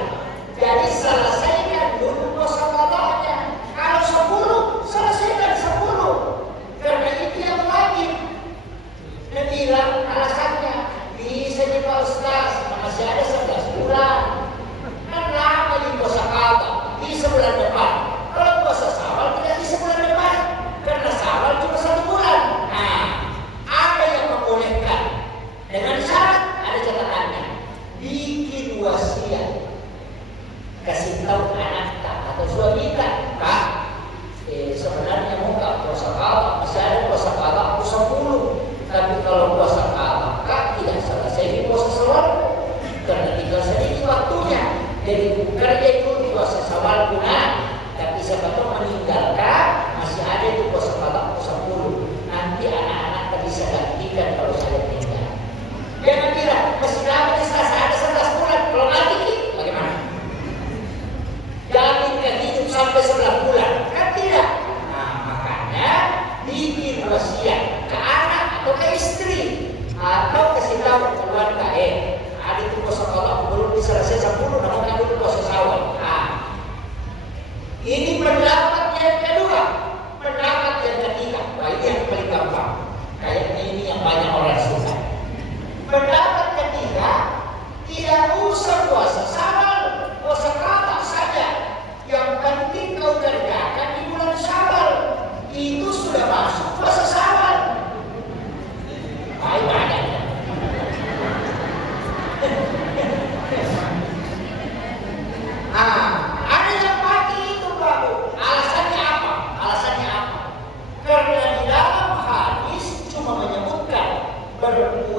Jadi selesaikan dulu puasa Allahnya. Kalau 10, selesaikan 10. Karena itu yang wajib. Dan bilang alasannya, bisa nih Pak Ustaz, masih ada 11 bulan. Kan lama di puasa Allah, bisa bulan depan. Kalau puasa Syawal tidak bisa bulan depan, karena Syawal cuma 1 bulan. Nah, ada yang membolehkan dengan syarat, ada catatannya, bikin wasiat, kasih tahu anak atau suami kita, Pak, sebenarnya mau nggak puasa Allah, masih ada puasa Allah aku 10, tapi kalau puasa Allah Kak tidak selesai di puasa Syawal, karena tinggal sedikit waktunya. Jadi bukan dia itu di puasa Syawal guna, tapi siapa tahu meninggalkan masih ada itu puasa Allah aku 10. Nanti anak-anak tak bisa gantikan kalau saya tinggal. Jangan kira masih lama di Selasa ada 11 bulan, kalau mati bagaimana? Jamin hidup sampai 11 bulan, kan tidak? Nah, makanya bikin wasiat ke anak atau ke istri, atau kasih tahu keluarga, ada itu puasa Allah belum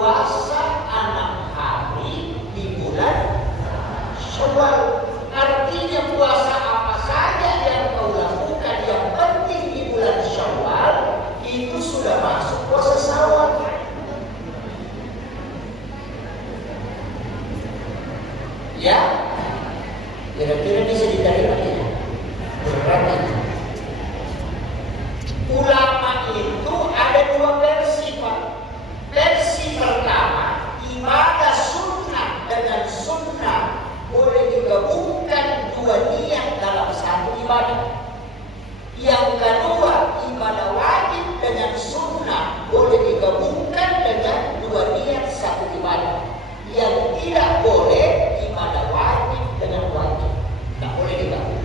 puasa 6 hari di bulan Syawal. Artinya puasa apa saja yang kau lakukan yang penting di bulan Syawal itu sudah masuk puasa Syawal. Ya, kira-kira bisa diterima ya? Berarti ulama itu ada 2 versi, Pak. Versi pertama, ibadah sunnah dengan sunnah boleh digabungkan 2 niat dalam satu ibadah. Yang kedua, ibadah wajib dengan sunnah boleh digabungkan dengan 2 niat satu ibadah. Yang tidak boleh ibadah wajib dengan wajib, tidak boleh digabung.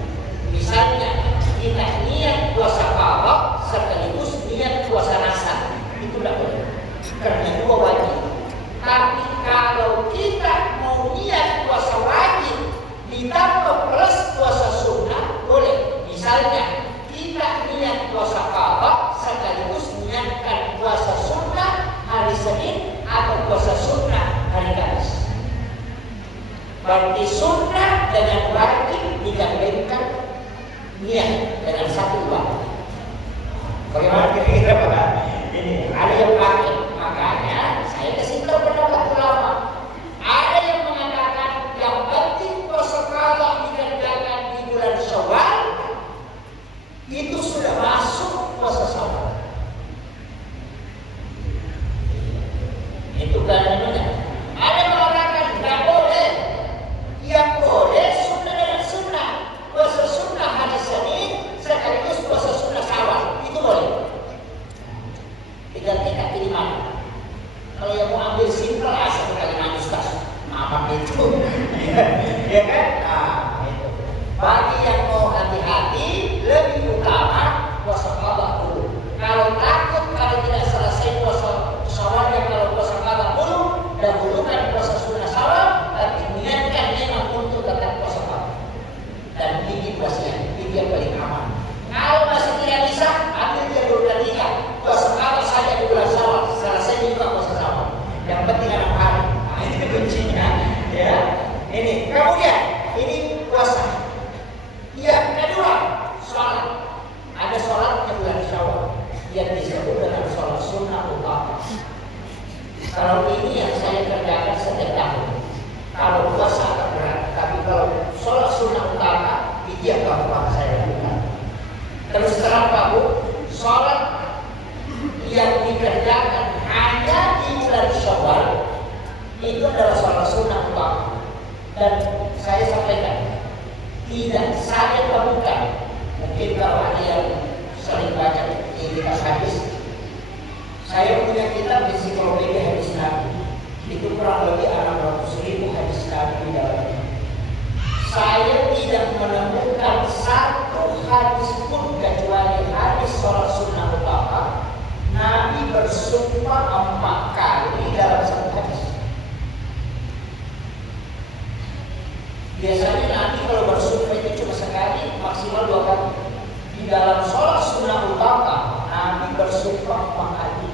Misalnya kita niat puasa qadha sekaligus niat puasa nasab, itu tidak boleh karena 2 wajib. Tapi kalau kita mau niat puasa wajib ditambah plus puasa sunnah boleh. Misalnya kita niat puasa qadha sekaligus niatkan puasa sunnah hari Senin atau puasa sunnah hari Kamis. Berarti sunnah dengan wajib digabungkan niat dengan satu ibadah. Bagaimana kira-kira Pak? Ini ada yang pakai, makanya saya kasih tahu pendapat ulama. Ada yang mengatakan yang penting puasa qadha dikerjakan di bulan Syawal itu sudah masuk puasa Syawal. Itu karena ada yang mengatakan tidak boleh. Yang boleh sunnah dengan sunnah. Puasa sunnah hari Senin sekaligus puasa sunnah Syawal. Itu boleh. Tinggal kita pilih mana. Kalau yang mau ambil simpel asal kalimat Ustaz. Apa itu? Ya kan? Nah, itu. Bagi yang mau hati-hati lebih utama puasa qadha dulu. Kalau takut kalau tidak selesai puasa Syawal yang kalau puasa qadha dulu dahulukan puasa sunnah Syawal, tapi niatkan memang untuk tetap puasa qadha dan bikin puasanya itu yang paling aman. Kalau masih tidak bisa, ambil jalur ketiga puasa qadha saja di bulan Syawal, selesai juga puasa Syawal. Yang penting 6 hari. Nah, itu kuncinya. Ya, ini kemudian ini puasa. Yang kedua, sholat. Ada sholat di bulan Syawal yang disebut dengan sholat sunnah utama. Kalau ini yang saya kerjakan setiap tahun. Kalau puasa agak berat, tapi kalau sholat sunnah utama itu yang gampang saya lakukan. Terus terang Pak Bu, sholat yang dikerjakan hanya di bulan Syawal itu adalah sholat sunnah utama. Dan saya sampaikan, tidak saya temukan. Mungkin kalau ada yang sering baca kitab hadis, saya punya kitab ensiklopedia hadis Nabi. Itu kurang lebih 600.000 hadis Nabi di dalamnya. Saya tidak menemukan satu hadis pun kecuali hadis sholat sunnah utama Nabi bersumpah 4 kali dalam satu hadis. Biasanya Nabi kalau bersumpah itu cuma sekali, maksimal 2 kali. Di dalam sholat sunnah utama Nabi bersumpah 4 kali.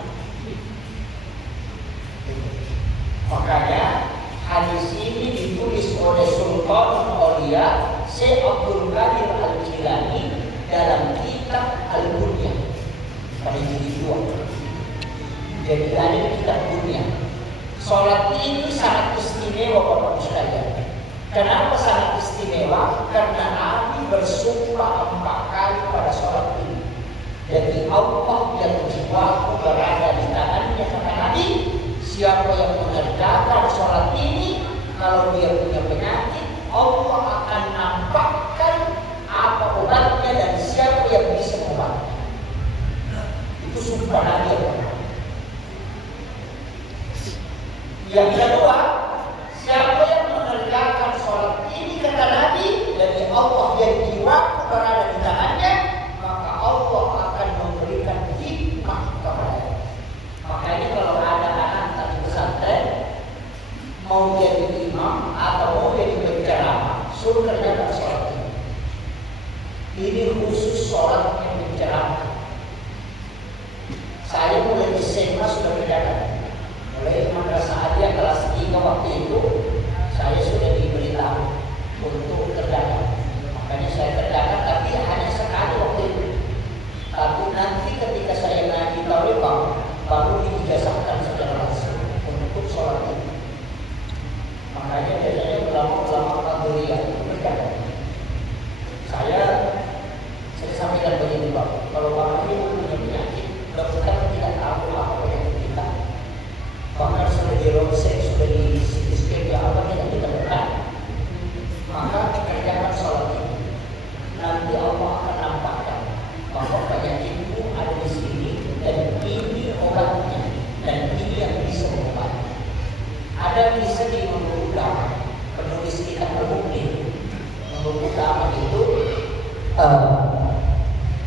Makanya hadis ini ditulis oleh Sultan Aulia Syekh Abdul Qadir Al-Jilani dalam kitab Al-Bunyah pada jilid 2. Jadi ada kitab Bunyah. Sholat ini sangat istimewa Bapak sekalian. Kenapa sangat istimewa? Karena Nabi bersumpah 4 kali pada sholat ini. Jadi Allah yang jiwaku berada di tangannya, kata Nabi. Siapa yang mengerjakan sholat ini, kalau dia punya penyakit, Allah akan nampakkan apa obatnya dan siapa yang bisa mengobati. Itu sumpah Nabi. Yang kedua, siapa yang mengerjakan sholat ini, kata Nabi, dari Allah yang jiwaku berada di tangannya, maka Allah akan memberikan hikmah kepada. Makanya kalau ada anak tadi pesantren mau jadi imam atau mau jadi penceramah, suruh kerjakan sholat ini. Ini khusus sholat yang penceramah. Saya mulai di SMA sudah kerjakan, mulai madrasah waktu itu saya sudah diberitahu untuk terdaftar. Makanya saya terdaftar, tapi hanya sekali waktu itu. Tapi nanti ketika saya ngaji Tauhid baru diijazahkan secara langsung untuk sholat itu. Makanya biasanya ulama-ulama Qadiriyah itu berkata, saya sampaikan begini Pak, kalau Bapak Ibu punya penyakit, dokter tidak tahu apa penyakit kita. Bahkan sudah di ronsen, sudah di CT scan, ya apa tidak kita benar. Maka kerjakan sholat ini. Nanti Allah akan nampakkan bahwa penyakitmu ada di sini dan ini obatnya dan ini yang bisa mengobati. Ada bisa di Nurul Ulama, penulis kitab Al-Muqni. Nurul Ulama itu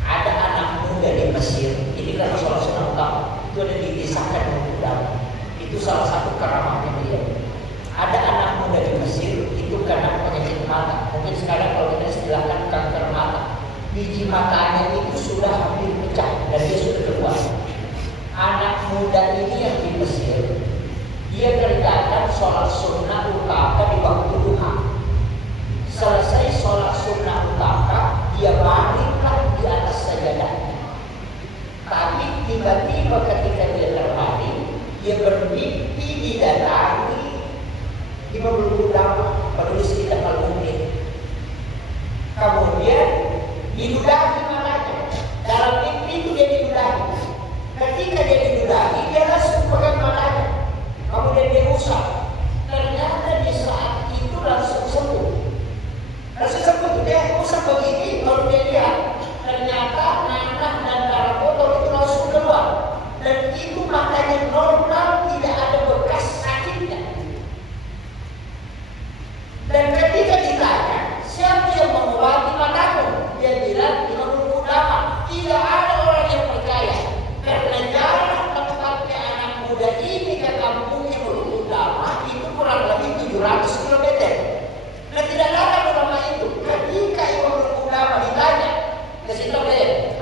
ada anak muda di Mesir. Ini kan Rasulullah SAW itu ada dikisahkan Nurul Ulama. Itu salah satu karamahnya beliau. Ada anak muda di Mesir itu karena penyakit mata. Mungkin sekarang kalau kita istilahkan kanker mata, biji matanya itu sudah hampir pecah dan dia sudah keluar. Anak muda ini yang di Mesir, dia kerjakan sholat sunnah utama di waktu duha. Selesai sholat sunnah utama, dia baringlah di atas sajadahnya. Tapi tiba-tiba ketika dia terbaring, dia bermimpi didatangi Imam Ulama, penulis kitab Al-Muqni. Kemudian diludahi matanya. Dalam mimpi itu dia diludahi. Ketika dia diludahi, dia langsung pegang matanya. Kemudian dia usap. Ternyata di saat itu langsung sembuh. Langsung sembuh, dia usap begini, baru dia lihat. Ternyata nanah dan darah kotor itu langsung keluar. Dan itu matanya normal, tidak ada bekas sakitnya. Dan ketika ditanya, siapa yang mengobati matamu? Dia bilang, Imam Ulama. Tidak ada orang yang percaya. Karena jarak tempatnya anak muda ini ke kampungnya Imam Ulama itu kurang lebih 700 km. Dan tidak ada ulama itu. Ketika Imam Ulama ditanya, ke situ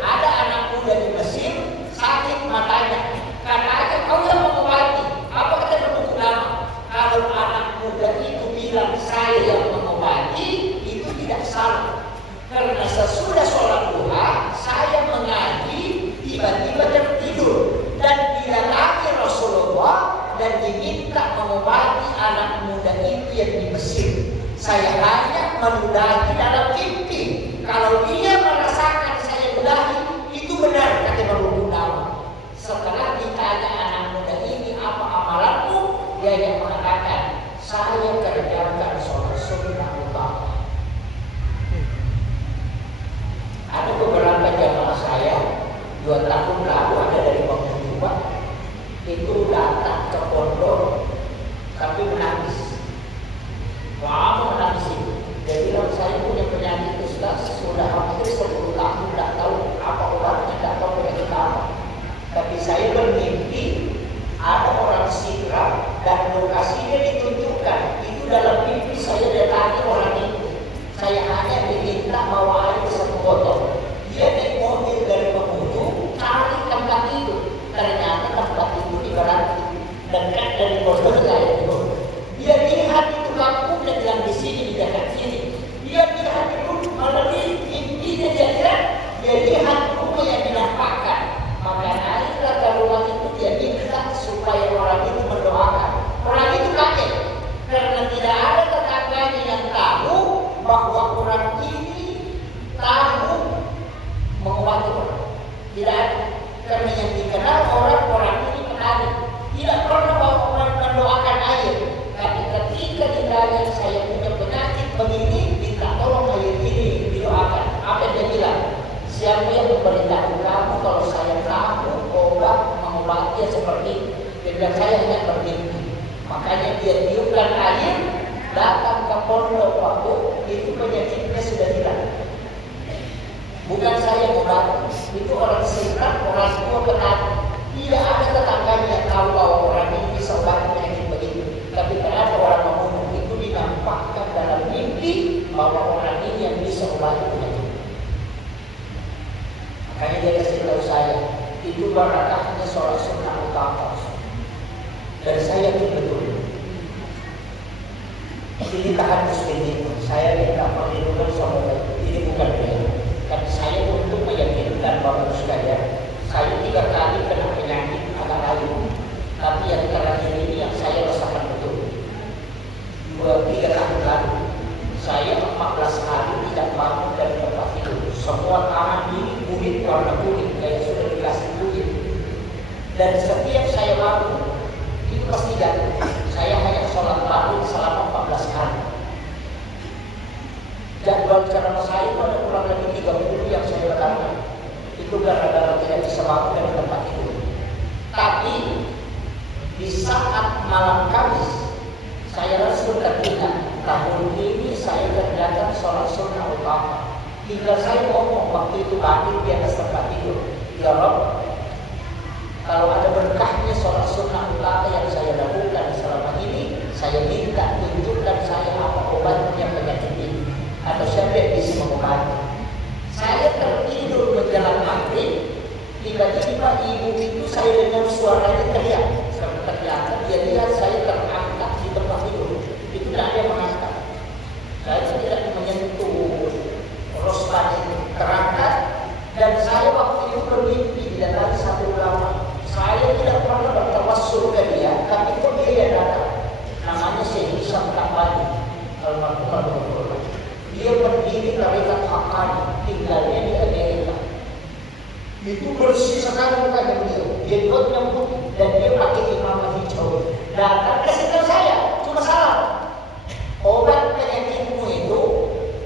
ada anak muda di Mesir sakit matanya. Katanya kau yang mengobati. Apa kata Imam Ulama? Kalau anak muda itu bilang saya yang mengobati, itu tidak salah. Karena sesudah sholat duha, saya mengaji, tiba-tiba tertidur dan didatangi Rasulullah dan diminta mengobati anak muda itu yang di Mesir. Saya hanya meludahi dalam mimpi. Kalau dia merasakan saya ludahi, itu benar kata Imam Ulama. Setelah ditanya anak muda ini apa amalanmu, dia yang mengatakan, saya kerjakan sholat sunnah utama. Ada beberapa jamaah saya 2 tahun lalu ada dari Bangka Juga itu datang ke pondok tapi menangis. Wah, menangis itu. Dia bilang saya punya penyakit Ustaz sudah hampir 10 tahun tidak tahu apa obatnya, tidak tahu penyakit apa. Tapi saya bermimpi ada orang siram dan lokasinya ditunjukkan. Itu dalam mimpi saya datangi orang itu. Saya hanya diminta bawa air 1 botol. Dia naik mobil dari penghulu cari tempat itu. Ternyata tempat itu diberhenti dekat dari botol air itu. Dia lihat itu kampung dan bilang di sini di dekat sini. Dia lihat itu melalui mimpinya dia lihat rumah yang dinampakkan. Maka naiklah ke rumah itu dia minta supaya orang itu mendoakan. Orang itu kaget karena tidak ada tetangganya yang tahu bahwa orang ini tahu mengobati orang. Tidak ada. Karena yang dikenal orang ini petani. Tidak pernah bahwa orang mendoakan air. Tapi ketika ditanya saya punya penyakit begini, minta tolong air ini didoakan. Apa dia bilang? Siapa yang memberitahu kamu kalau saya tahu obat mengobati seperti itu? Dia bilang saya hanya bermimpi. Makanya dia tiupkan air, datang ke pondok waktu itu penyakitnya sudah hilang. Bukan saya mengobati, itu orang sekitar, orang tua petani. Tidak ada tetangganya yang tahu bahwa orang ini bisa obati penyakit begitu. Tapi ternyata orang membunuh itu dinampakkan dalam mimpi bahwa orang ini yang bisa obati penyakit. Makanya dia kasih tahu saya, itu barakahnya sholat sunnah utama. Dan saya yakin betul. Ini tahadus ini, saya minta perlindungan saudara. Ini bukan bela. Tapi saya untuk meyakinkan Bapak Ibu sekalian, saya 3 kali kena penyakit agak lain. Tapi yang terakhir ini yang saya rasakan betul. 2-3 tahun lalu, saya 14 hari tidak bangun dari tempat tidur. Semua tangan ini kulit warna kuning, kayak sudah dikasih kulit. Dan setiap saya bangun, itu pasti jatuh. Saya hanya sholat maghrib selama 14 hari. Jadwal ceramah saya itu ada kurang lebih 30 yang saya lakukan. Itu gara-gara tidak bisa bangun dari tempat tidur. Tapi di saat malam Kamis, saya langsung teringat tahun ini saya kerjakan sholat sunnah utama. Tinggal saya ngomong waktu itu bangkit di atas tempat tidur, ya Rob, kalau ada berkahnya sholat sunnah utama yang saya lakukan selama ini, saya minta tunjukkan saya apa obatnya penyakit ini, atau siapa yang bisa mengobati. Saya tertidur menjelang maghrib, tiba-tiba ibu itu saya dengar suaranya teriak. Ternyata dia lihat saya terangkat di tempat tidur. Itu tidak ada yang mengangkat. Saya tidak menyentuh rosban itu, terangkat. Dan saya waktu itu bermimpi didatangi satu ulama. Saya tidak pernah bertawassul ke dia, tapi kok dia yang datang. Namanya Syekh Hisham Kabbani, almarhum. Dia berdiri tarekat Haqqani, tinggalnya di Amerika. Itu bersih sekali mukanya beliau, jenggotnya putih dan dia pakai imamah hijau. Datang kasih tahu saya, cuma salah. Obat penyakitmu itu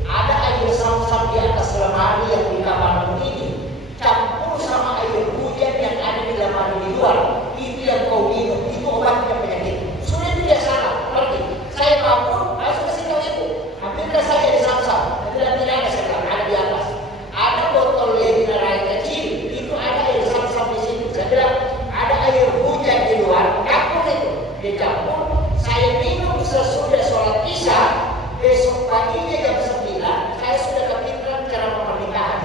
ada air sam-sam di atas lemari yang di kamarmu ini, campur sama air hujan yang ada di lemari di luar. Itu yang kau minum, itu obatnya penyakitmu. Sudah itu dia salah, ngerti? Saya bangun, langsung kasih tahu ibu, ambilkan saja di sam-sam. Tidak ada saya ada di atas. Ada botol yang mineral kecil. Saya bilang, ada air hujan di luar, campur itu. Dicampur, saya minum sesudah sholat isya, besok paginya jam 9, saya sudah kepikiran cara pernikahan.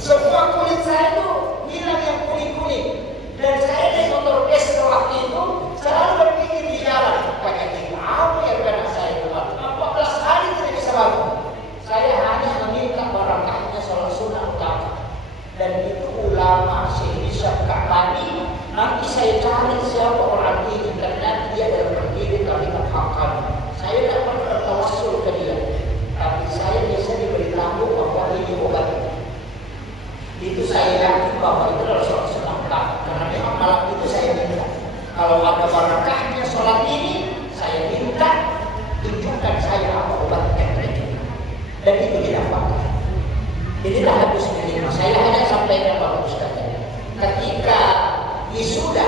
Semua kulit saya itu hilang yang kuning-kuning. Dan saya naik motor Vespa waktu itu, selalu berpikir di jalan, penyakit apa yang kena saya itu? 14 hari tidak bisa bangun. Saya hanya meminta barakahnya sholat sunnah utama. Dan itu ulama Syekh Hisham Kabbani. Nanti saya cari siapa orang ini, karena dia adalah pendiri tarekat Haqqani. Saya tidak pernah bertawassul ke dia, tapi saya biasa diberitahu bahwa ini obatnya. Itu saya yakin bahwa itu adalah sholat sunnah utama. Karena memang malam itu saya minta, kalau ada barakahnya sholat ini, saya minta tunjukkan saya apa obatnya. Dan itu didapatkan. Inilah hadis ini. Saya hanya sampaikan Bapak Ibu sekalian. Ketika wisuda,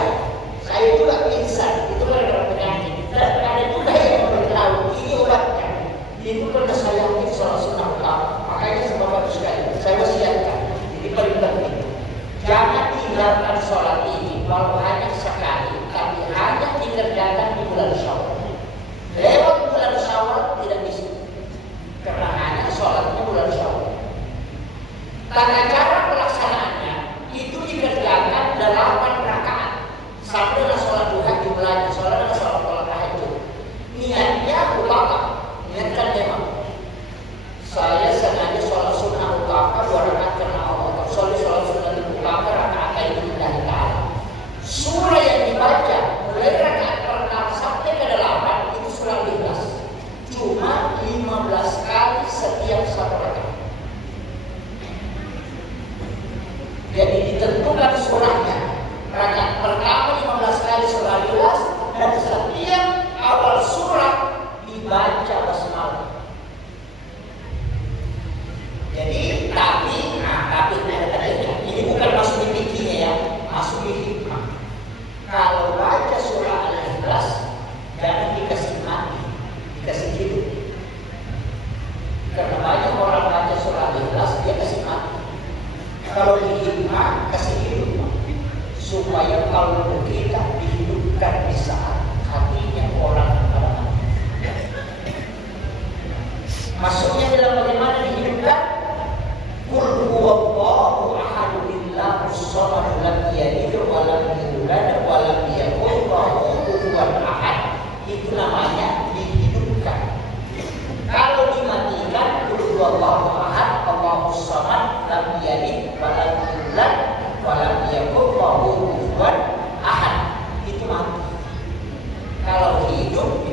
saya juga pingsan. Itu adalah penyakit. Dan ada juga yang beritahu ini obatnya. Itu karena saya yakin sholat sunnah utama. Makanya Bapak Ibu sekalian, saya wasiatkan. Ini paling penting. Jangan tinggalkan sholat ini walau hanya sekali, tapi hanya dikerjakan di bulan Syawal. Lewat bulan Syawal tidak bisa. Karena hanya sholatnya bulan Syawal. Tata cara pelaksanaannya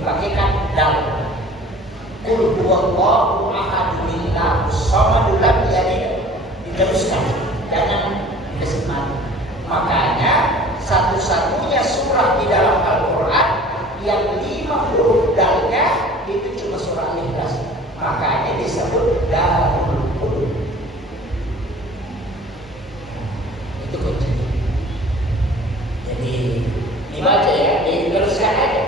dipakaikan dal. Qul huwallahu ahad Allahu samad lam yalid, diteruskan, jangan disimpan. Makanya satu-satunya surah di dalam Al-Quran yang 5 huruf dalnya itu cuma surah Al-Ikhlas. Makanya disebut Darul Qulub. Itu kunci. Jadi dibaca ya, diteruskan aja.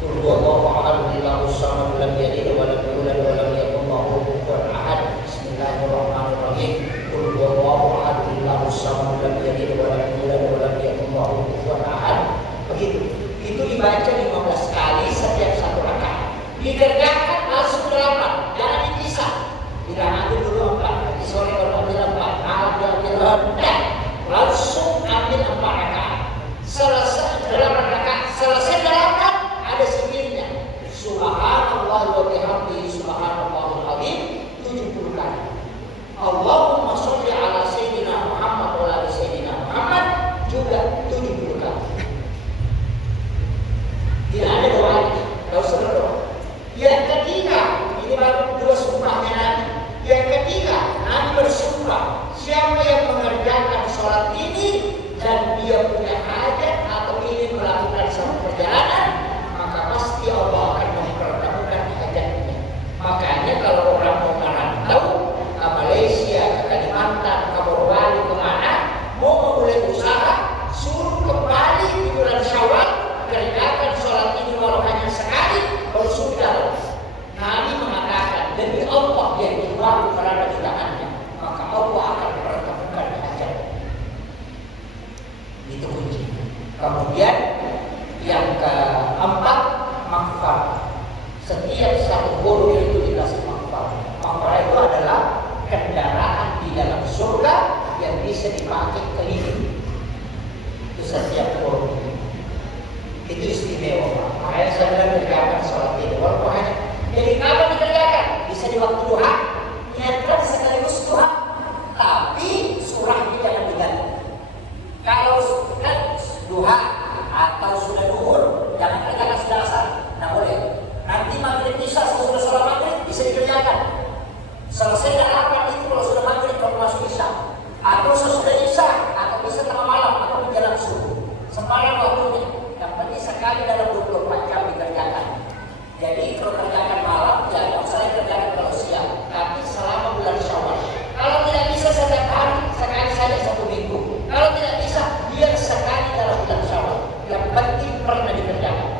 Qul huwallahu ahad Allahu samad lam yalid wa lam yulad wa lam yakul lahu kufuwan ahad. Bismillahirrahmanirrahim. Qul huwallahu ahad Allahu samad lam yalid wa lam yulad wa lam yakul lahu kufuwan ahad. Begitu. Itu dibaca 15 kali setiap satu rakaat. Dikerjakan langsung 8, jangan dipisah. Tidak ambil dulu 4, nanti sore baru ambil 4, malam ambil 4, langsung ambil 4 rakaat. Selesai 8 rakaat, selesai 8 ada zikirnya. Subhanallah wa bihamdihi subhanallahul azim 70 kali. Allahumma sholli ala sayyidina Muhammad wa ala sayyidina Muhammad juga 70 kali. Tidak ada doa lagi, tidak usah berdoa. Yang ketiga, ini baru 2 sumpahnya Nabi. Yang ketiga, Nabi bersumpah, siapa yang mengerjakan sholat ini dan dia punya hajat atau ingin melakukan suatu perjalanan, maka pasti Allah akan mempertemukan hajatnya. Makanya kalau orang mau merantau ke Malaysia, ke Kalimantan, ke Morowali, kemana, mau memulai usaha, suruh kembali di bulan Syawal, kerjakan sholat ini walau hanya sekali, baru sudah. Nabi mengatakan, demi Allah yang jiwaku berada di tangannya, maka Allah akan mempertemukan hajat. Itu kunci. Kemudian yang keempat, maghfirah. Setiap satu guru itu dikasih maghfirah. Maghfirah itu adalah kendaraan di dalam surga yang bisa dipakai keliling. Itu setiap guru. Itu istimewa. Makanya saya bilang kerjakan sholat ini walaupun hanya. Jadi kapan dikerjakan? Bisa di waktu duha, niatkan sekaligus duha, tapi surahnya jangan diganti. Kalau sudah duha atau sudah duhur, jangan kerjakan sudah asar. Nah boleh. Nanti maghrib isya sesudah sholat maghrib bisa dikerjakan. Selesai apa itu kalau sudah maghrib kalau masuk isya, atau sesudah isya, atau bisa tengah malam atau menjelang subuh. Sembarang waktunya. Yang penting sekali dalam 24 jam dikerjakan. Jadi kalau kerjakan malam, ya saya kerjakan kalau siang. Tapi selama bulan Syawal. Kalau tidak bisa setiap hari, sekali saja 1 minggu. Kalau tidak bisa, biar sekali dalam bulan Syawal. Yang penting pernah dikerjakan.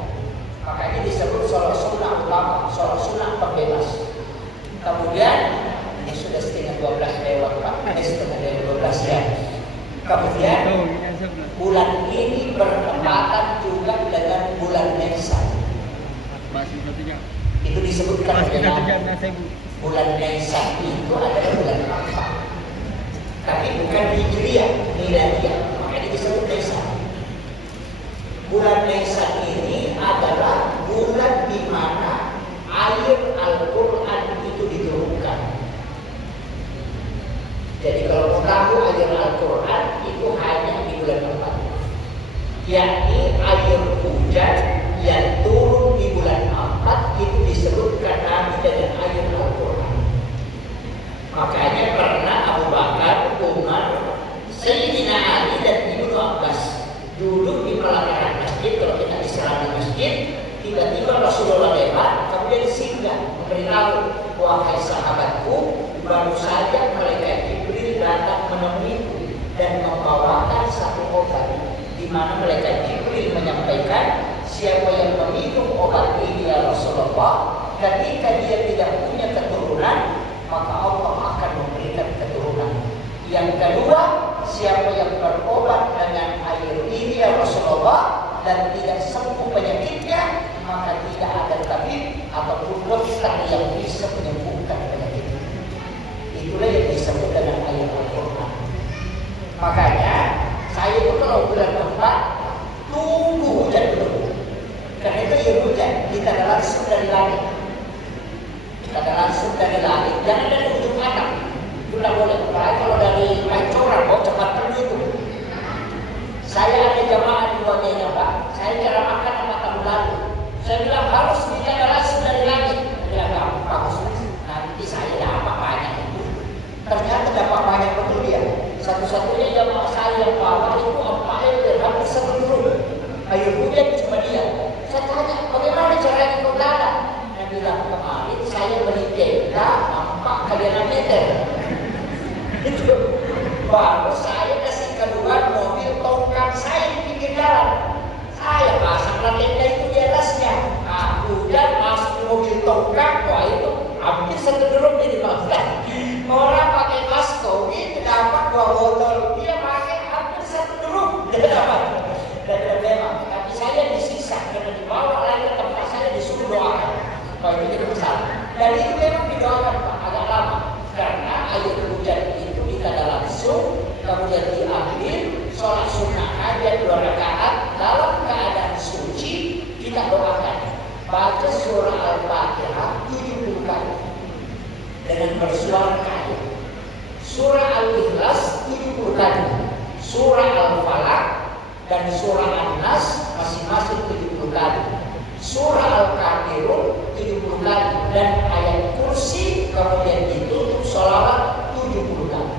Makanya disebut sholat sunnah utama, sholat sunnah pembebas. Kemudian, ini sudah setengah 12 lewat Pak. Ini setengah 12 ya. Kemudian, bulan ini bertepatan juga dengan bulan Nisan. Itu disebutkan dalam bulan Nisan itu adalah bulan apa? Tapi bukan Hijriah, Miladiyah. Makanya disebut Nisan. Bulan Nisan ini adalah bulan di mana air Al-Quran itu diturunkan. Jadi kalau mau tahu air Al-Quran itu hanya di bulan 4, yakni air hujan yang turun di bulan 4 itu disebutkan Nabi dengan air Al-Quran. Makanya pernah Abu Bakar, Umar, Sayyidina Ali dan Ibnu Abbas duduk di pelataran masjid. Kalau kita istirahat di masjid, tiba-tiba Rasulullah lewat, kemudian singgah memberitahu, wahai sahabatku, baru saja malaikat Jibril datang menemuiku dan membawakan satu obat, di mana malaikat Jibril menyampaikan, siapa yang meminum obat ini ya Rasulullah, ketika dia tidak punya keturunan, maka Allah akan memberikan keturunan. Yang kedua, siapa yang berobat dengan air ini ya Rasulullah dan tidak sembuh penyakitnya, maka tidak ada tabib ataupun dokter yang bisa menyembuhkan penyakit. Itulah yang disebut dengan air Al-Quran. Makanya saya itu kalau bulan 4 tunggu hujan dulu. Karena itu air hujan kita langsung dari langit. Kita langsung dari langit, jangan dari ujung atap. Itu tidak boleh. Kalau dari pancoran, mau cepat pergi itu. Saya ada jamaah di Wajahnya Pak. Saya ceramahkan sama tahun lalu. Saya bilang harus di Baru saya kasih keluar mobil tongkang saya di pinggir jalan. Saya pasang tenda itu di atasnya. Nah, hujan masuk di mobil tongkang, wah itu hampir satu drum jadi bangsa. Orang pakai masker, dia dapat 2 botol, dia pakai hampir satu drum, dia dapat. Dan memang, tapi saya disiksa karena dibawa lagi ke tempat saya disuruh doakan. Kalau itu tidak besar. Dan itu memang didoakan Pak, agak lama. Karena air hujan itu kita langsung, kemudian diambil, sholat sunnah hajat 2 rakaat dalam keadaan suci, kita doakan. Baca surah Al-Fatihah 70 kali dengan bersuara kayu. Surah Al-Ikhlas 70 kali. Surah Al-Falaq dan surah An-Nas masing-masing 70 kali. Surah Al-Kafirun 70 kali dan ayat kursi kemudian ditutup sholawat 70 kali.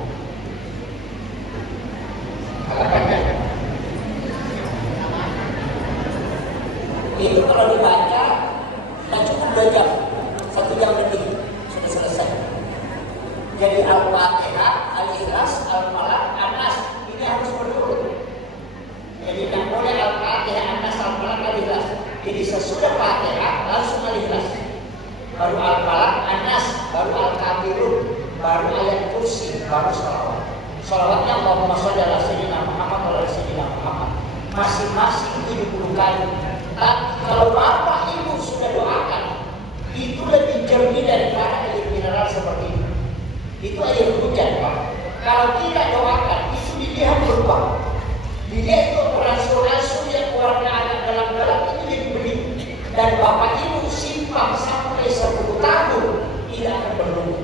Itu kalau dibaca tidak cukup 2 jam, 1 jam lebih sudah selesai. Jadi Al-Fatihah, Al-Ikhlas, Al-Falaq, An-Nas ini harus berturut. Jadi tidak boleh Al-Fatihah, An-Nas, Al-Falaq, Al-Ikhlas. Jadi sesudah Fatihah langsung Al-Ikhlas, baru Al-Falaq, An-Nas, baru Al-Kafirun, baru ayat kursi, baru sholawat. Sholawatnya Allahumma sholli ala sayyidina Muhammad wa ala sayyidina Muhammad. Masing-masing 70 kali. Tapi kalau bapak ibu sudah doakan, itu lebih jernih daripada air mineral seperti itu. Itu air hujan Pak. Kalau tidak doakan, itu dilihat berubah. Dilihat itu beransur-ansur yang warna agak gelap-gelap itu jadi bening. Dan bapak ibu simpan sampai 10 tahun tidak akan berubah.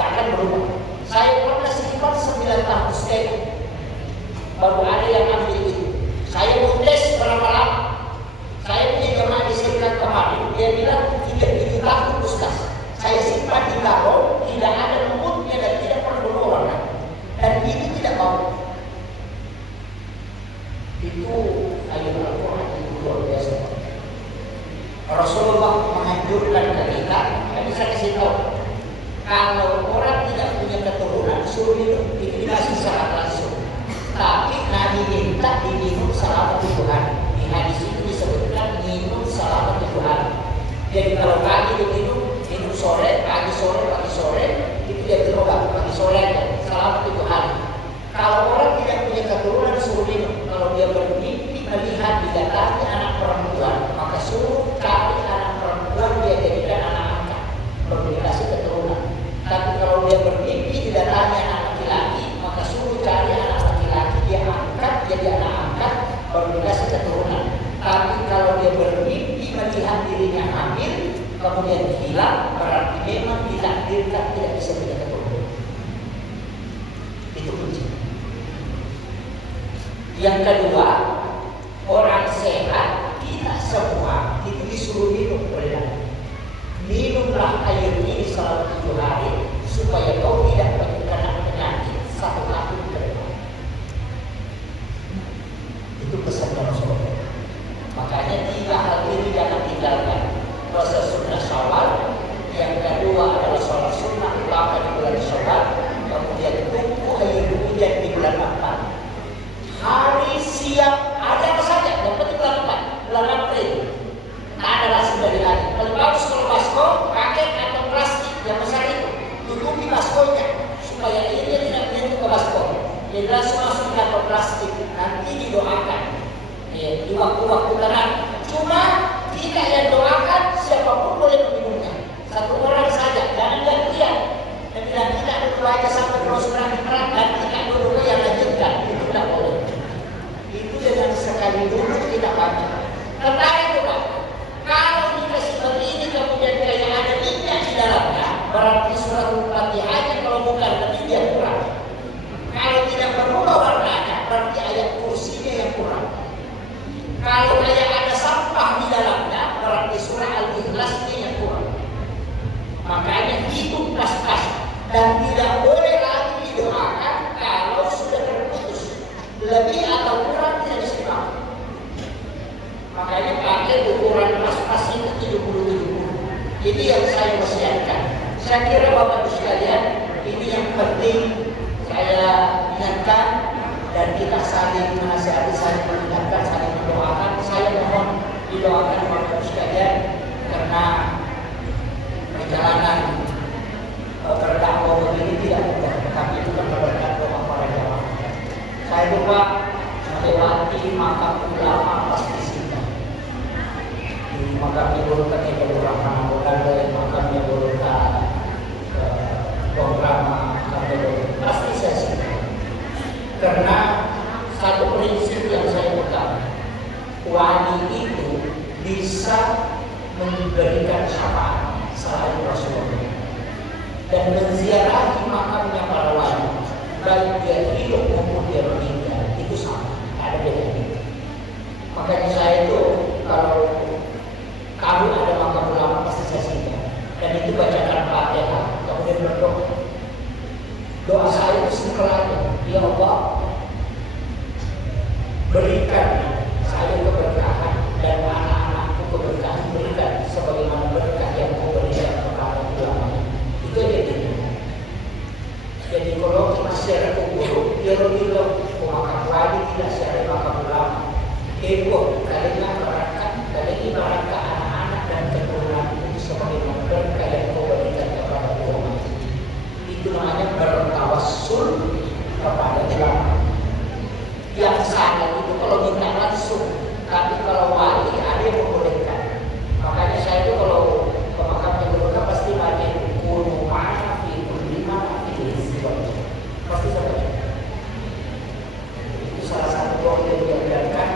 Tak akan berubah. Saya pernah simpan 9 tahun setengah. Baru ada yang ambil itu. Saya mau tes berapa lama. Saya punya jemaah di Serikat kemarin, dia bilang 3 tahun Ustaz. Saya simpan di karung, tidak ada lembutnya dan tidak perlu orang. Dan ini tidak bau. Itu ayat Al-Quran itu luar biasa. Rasulullah menganjurkan ke kita, bisa kasih tahu. Kalau orang tidak punya keturunan, suruh minum. Itu dikasih syarat langsung. Tapi Nabi minta diminum selama 7 hari. Di hadis itu disebutkan minum selama 7 hari. Jadi kalau pagi diminum, minum sore, pagi sore, itu dia berobat pagi sore selama 7 hari. Kalau orang tidak punya keturunan suruh minum. Kalau dia bermimpi melihat didatangi anak perempuan, maka suruh cari anak perempuan dia jadikan anak angkat, berdikasi keturunan. Tapi kalau dia bermimpi didatangi anak laki-laki, maka suruh cari anak laki-laki dia angkat jadi anak angkat, berdikasi keturunan. Tapi kalau dia bermimpi melihat dirinya hamil, kemudian hilang, berarti memang ditakdirkan tidak bisa punya keturunan. Itu kunci. Yang kedua, orang sehat kita semua itu disuruh minum oleh Nabi. Minumlah air ini selama 7 hari supaya kau tidak terkena penyakit 1 tahun ke depan. Itu pesan Rasulullah. Makanya 3 hal ini jangan tinggalkan. Puasa sunnah Syawal, yang kedua adalah sholat sunnah utama di bulan Syawal, kemudian tunggu air hujan di bulan 4. Hari siang ada apa saja, yang penting bulan 4 itu. Ada langsung dari hari. Kalau bagus kalau masker, pakai kantong plastik yang besar itu, tutupi maskernya supaya airnya tidak menyentuh ke masker. Jadi langsung masuk ke kantong plastik, nanti didoakan. Di waktu-waktu tenang. Cuma tidak yang doakan siapapun boleh meminumnya. 1 orang saja, jangan gantian. Dan tidak dulu aja sampai terus berang-berang dan tidak dulu yang lanjutkan. Itu tidak boleh. Itu dengan sekali dulu tidak banyak. Tentang itu Pak. Kalau dikasih begini kemudian kayak ada minyak di dalamnya, berarti surah Al-Fatihahnya kalau bukan lebih dia kurang. Kalau tidak berubah warnanya, berarti ayat kursinya yang kurang. Kalau kayak ada sampah di dalamnya, berarti surah Al-Ikhlasnya yang kurang. Makanya hidup pas-pas dan tidak boleh lagi didoakan kalau sudah terputus. Lebih atau kurang tidak bisa dipakai. Makanya pakai ukuran pas-pas itu 70-70. Ini yang saya wasiatkan. Saya kira Bapak Ibu sekalian, ini yang penting saya ingatkan dan kita saling menasihati, saling mengingatkan, saling mendoakan. Saya mohon didoakan Bapak sekalian karena perjalanan berdakwah begini tidak mudah, tetapi itu kan berkat doa para jamaah. Saya lupa melewati makam ulama pasti singgah. Di makam Ibu Ketua Rahman Abdullah, makam Ibu Programa pasti saya singgah. Karena satu prinsip yang saya pegang, wali itu bisa memberikan syafaat selain Rasulullah dan menziarahi makamnya para wali, baik dia hidup maupun dia meninggal, itu sama, ada bedanya. Makanya saya itu kalau ada makam ulama pasti saya singgah, dan itu bacakan Fatihah, kemudian berdoa. Doa saya itu singkatnya, ya Allah, berikan saya keberkahan dan anak-anakku keberkahan, berikan sebagaimana berkah yang Kau berikan kepada ulama. Itu aja. Jadi kalau kita secara kubur, dia bilang makam wali tidak secara makam ulama. Ego kalian berangkat, kalian ibaratkan anak-anak dan keturunan itu sebagaimana berkah yang Kau berikan kepada ulama. Itu namanya bertawassul kepada ulama. Yang sana itu kalau minta langsung, tapi kalau wali ada yang membolehkan. Makanya saya itu kalau ke makam Jawa pasti baca kuno mana, itu lima, itu pasti saya baca. Itu salah satu doa yang diajarkan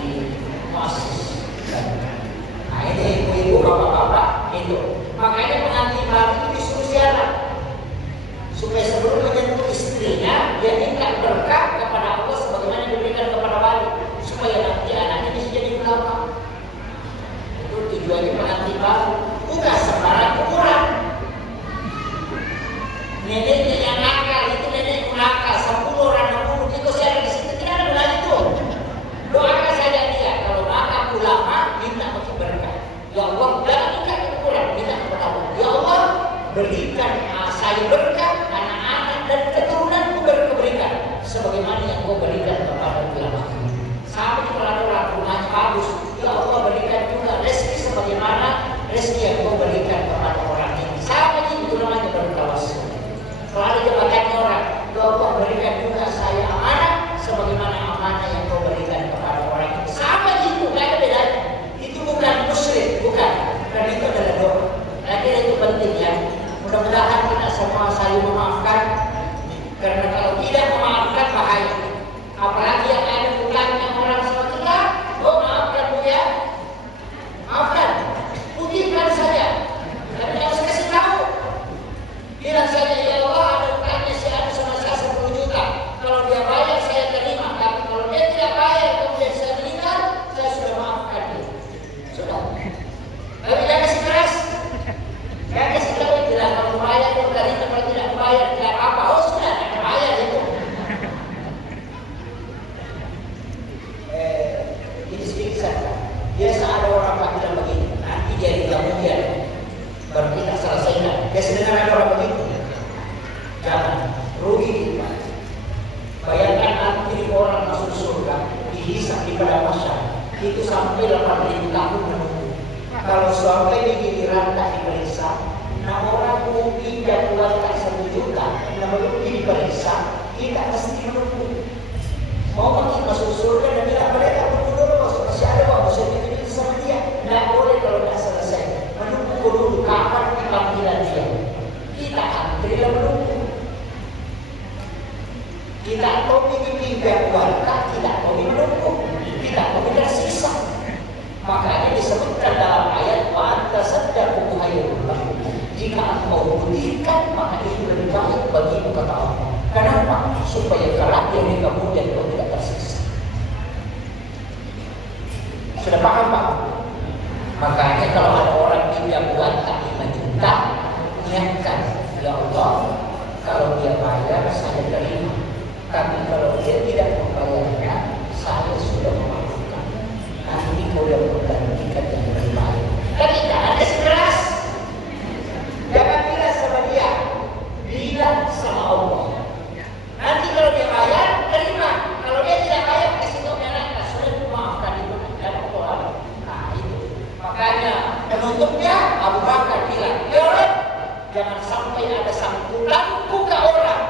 di masjid. Nah ini ibu-ibu, bapak-bapak itu. Makanya pengantin baru itu disuruh ziarah supaya sebelum menyentuh istrinya dia minta berkah kepada Allah sebagaimana diberikan kepada wali, supaya nanti anaknya bisa jadi ulama. Itu tujuannya pengantin baru, bukan sembarang kuburan. Neneknya yang nakal itu nenek nakal 10 orang 60 itu saya di situ tidak ada lagi itu. Doakan saja dia kalau nakal ulama minta berkah. Ya Allah, jangan minta ke kuburan, minta kepada Allah. Ya Allah, berikan saya berkah, anak-anak dan keturunanku berikan sebagaimana yang Kau berikan kepada ulama. Sampai kalau orang rumahnya bagus, ya Allah berikan juga rezeki sebagaimana rezeki yang Kau berikan kepada orang ini. Sama itu namanya bertawassul. Kalau ada jabatannya orang, ya Allah berikan juga saya amanah sebagaimana amanah yang Kau berikan kepada orang ini. Sama itu, tidak ada bedanya. Itu bukan musyrik, bukan. Karena itu adalah doa. Akhirnya itu penting ya. Mudah-mudahan kita semua saling memaafkan. Karena kalau tidak memaafkan bahaya. Apalagi yang ada bukannya orang sama kita, oh maafkan Bu ya, maafkan, pujikan saja, tapi harus kasih tahu. Bilang saja ya Allah ada utangnya si Anu sama saya 10 juta. Kalau dia bayar saya terima, tapi kalau dia tidak bayar kemudian saya meninggal, saya sudah maafkan dia. Sudah. Tapi jangan kasih keras. Jangan kasih tahu tidak kalau bayar dia terima, kalau tidak bayar tidak apa. Oh sudah, tidak bayar itu. Ini sedikit saja. Biasa ada orang Pak bilang begini, nanti jadi kemudian baru kita selesaikan. Biasa dengar ada orang begitu. Jangan rugi kita. Bayangkan nanti orang masuk surga dihisap di pada masa itu sampai 8.000 tahun menunggu. Kalau sampai di giliran tak diperiksa, nah orang mungkin yang keluarkan 1 juta, nah belum diperiksa, kita mesti menunggu. Mau makin masuk surga dan bilang mereka menunggu dulu masih ada waktu saya itu sama dia. Tidak boleh kalau tidak selesai. Menunggu dulu kapan panggilan dia. Kita antri dan menunggu. Kita mau mimpi warga, tidak mau menunggu. Tidak mau tersisa. Makanya disebutkan dalam ayat wa anta saddaqu khairun lakum. Jika mau berikan maka itu lebih baik bagimu kata Allah. Kenapa? Supaya kelak yang kemudian kau tidak tersiksa. Sudah paham Pak? Makanya kalau ada orang pinjam uang tak 5 juta, niatkan, ya Allah, kalau dia bayar saya terima. Tapi kalau dia tidak membayarnya, saya sudah memaafkan. Nanti kau yang menggantikan yang lebih baik. Tapi jangan keras. Jangan bilang sama dia, bilang sama Allah. menutupnya, Abu Bakar bilang, ya Allah, jangan sampai ada sangkutanku ke orang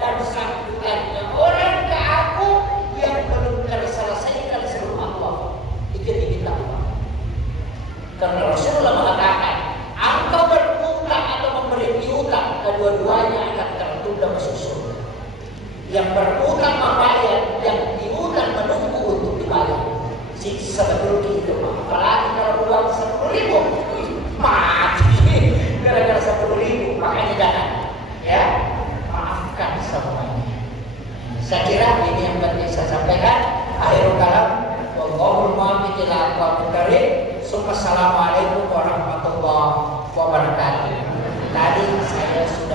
dan sangkutannya orang ke aku yang belum terselesaikan sebelum Allah. Dikit-dikit Allah. Karena Rasulullah mengatakan, engkau berutang atau memberi piutang, kedua-duanya akan tertunda masuk surga. Yang berutang membayar, yang piutang menunggu untuk dibayar. Siksa berugi itu, apalagi kalau uang 10.000, mati gara-gara 10.000. Makanya jangan, ya, maafkan semuanya. Saya kira ini yang penting saya sampaikan. Akhirul kalam, wallahul muwaffiq ila aqwamit thoriq. Assalamualaikum warahmatullahi wabarakatuh. Tadi saya sudah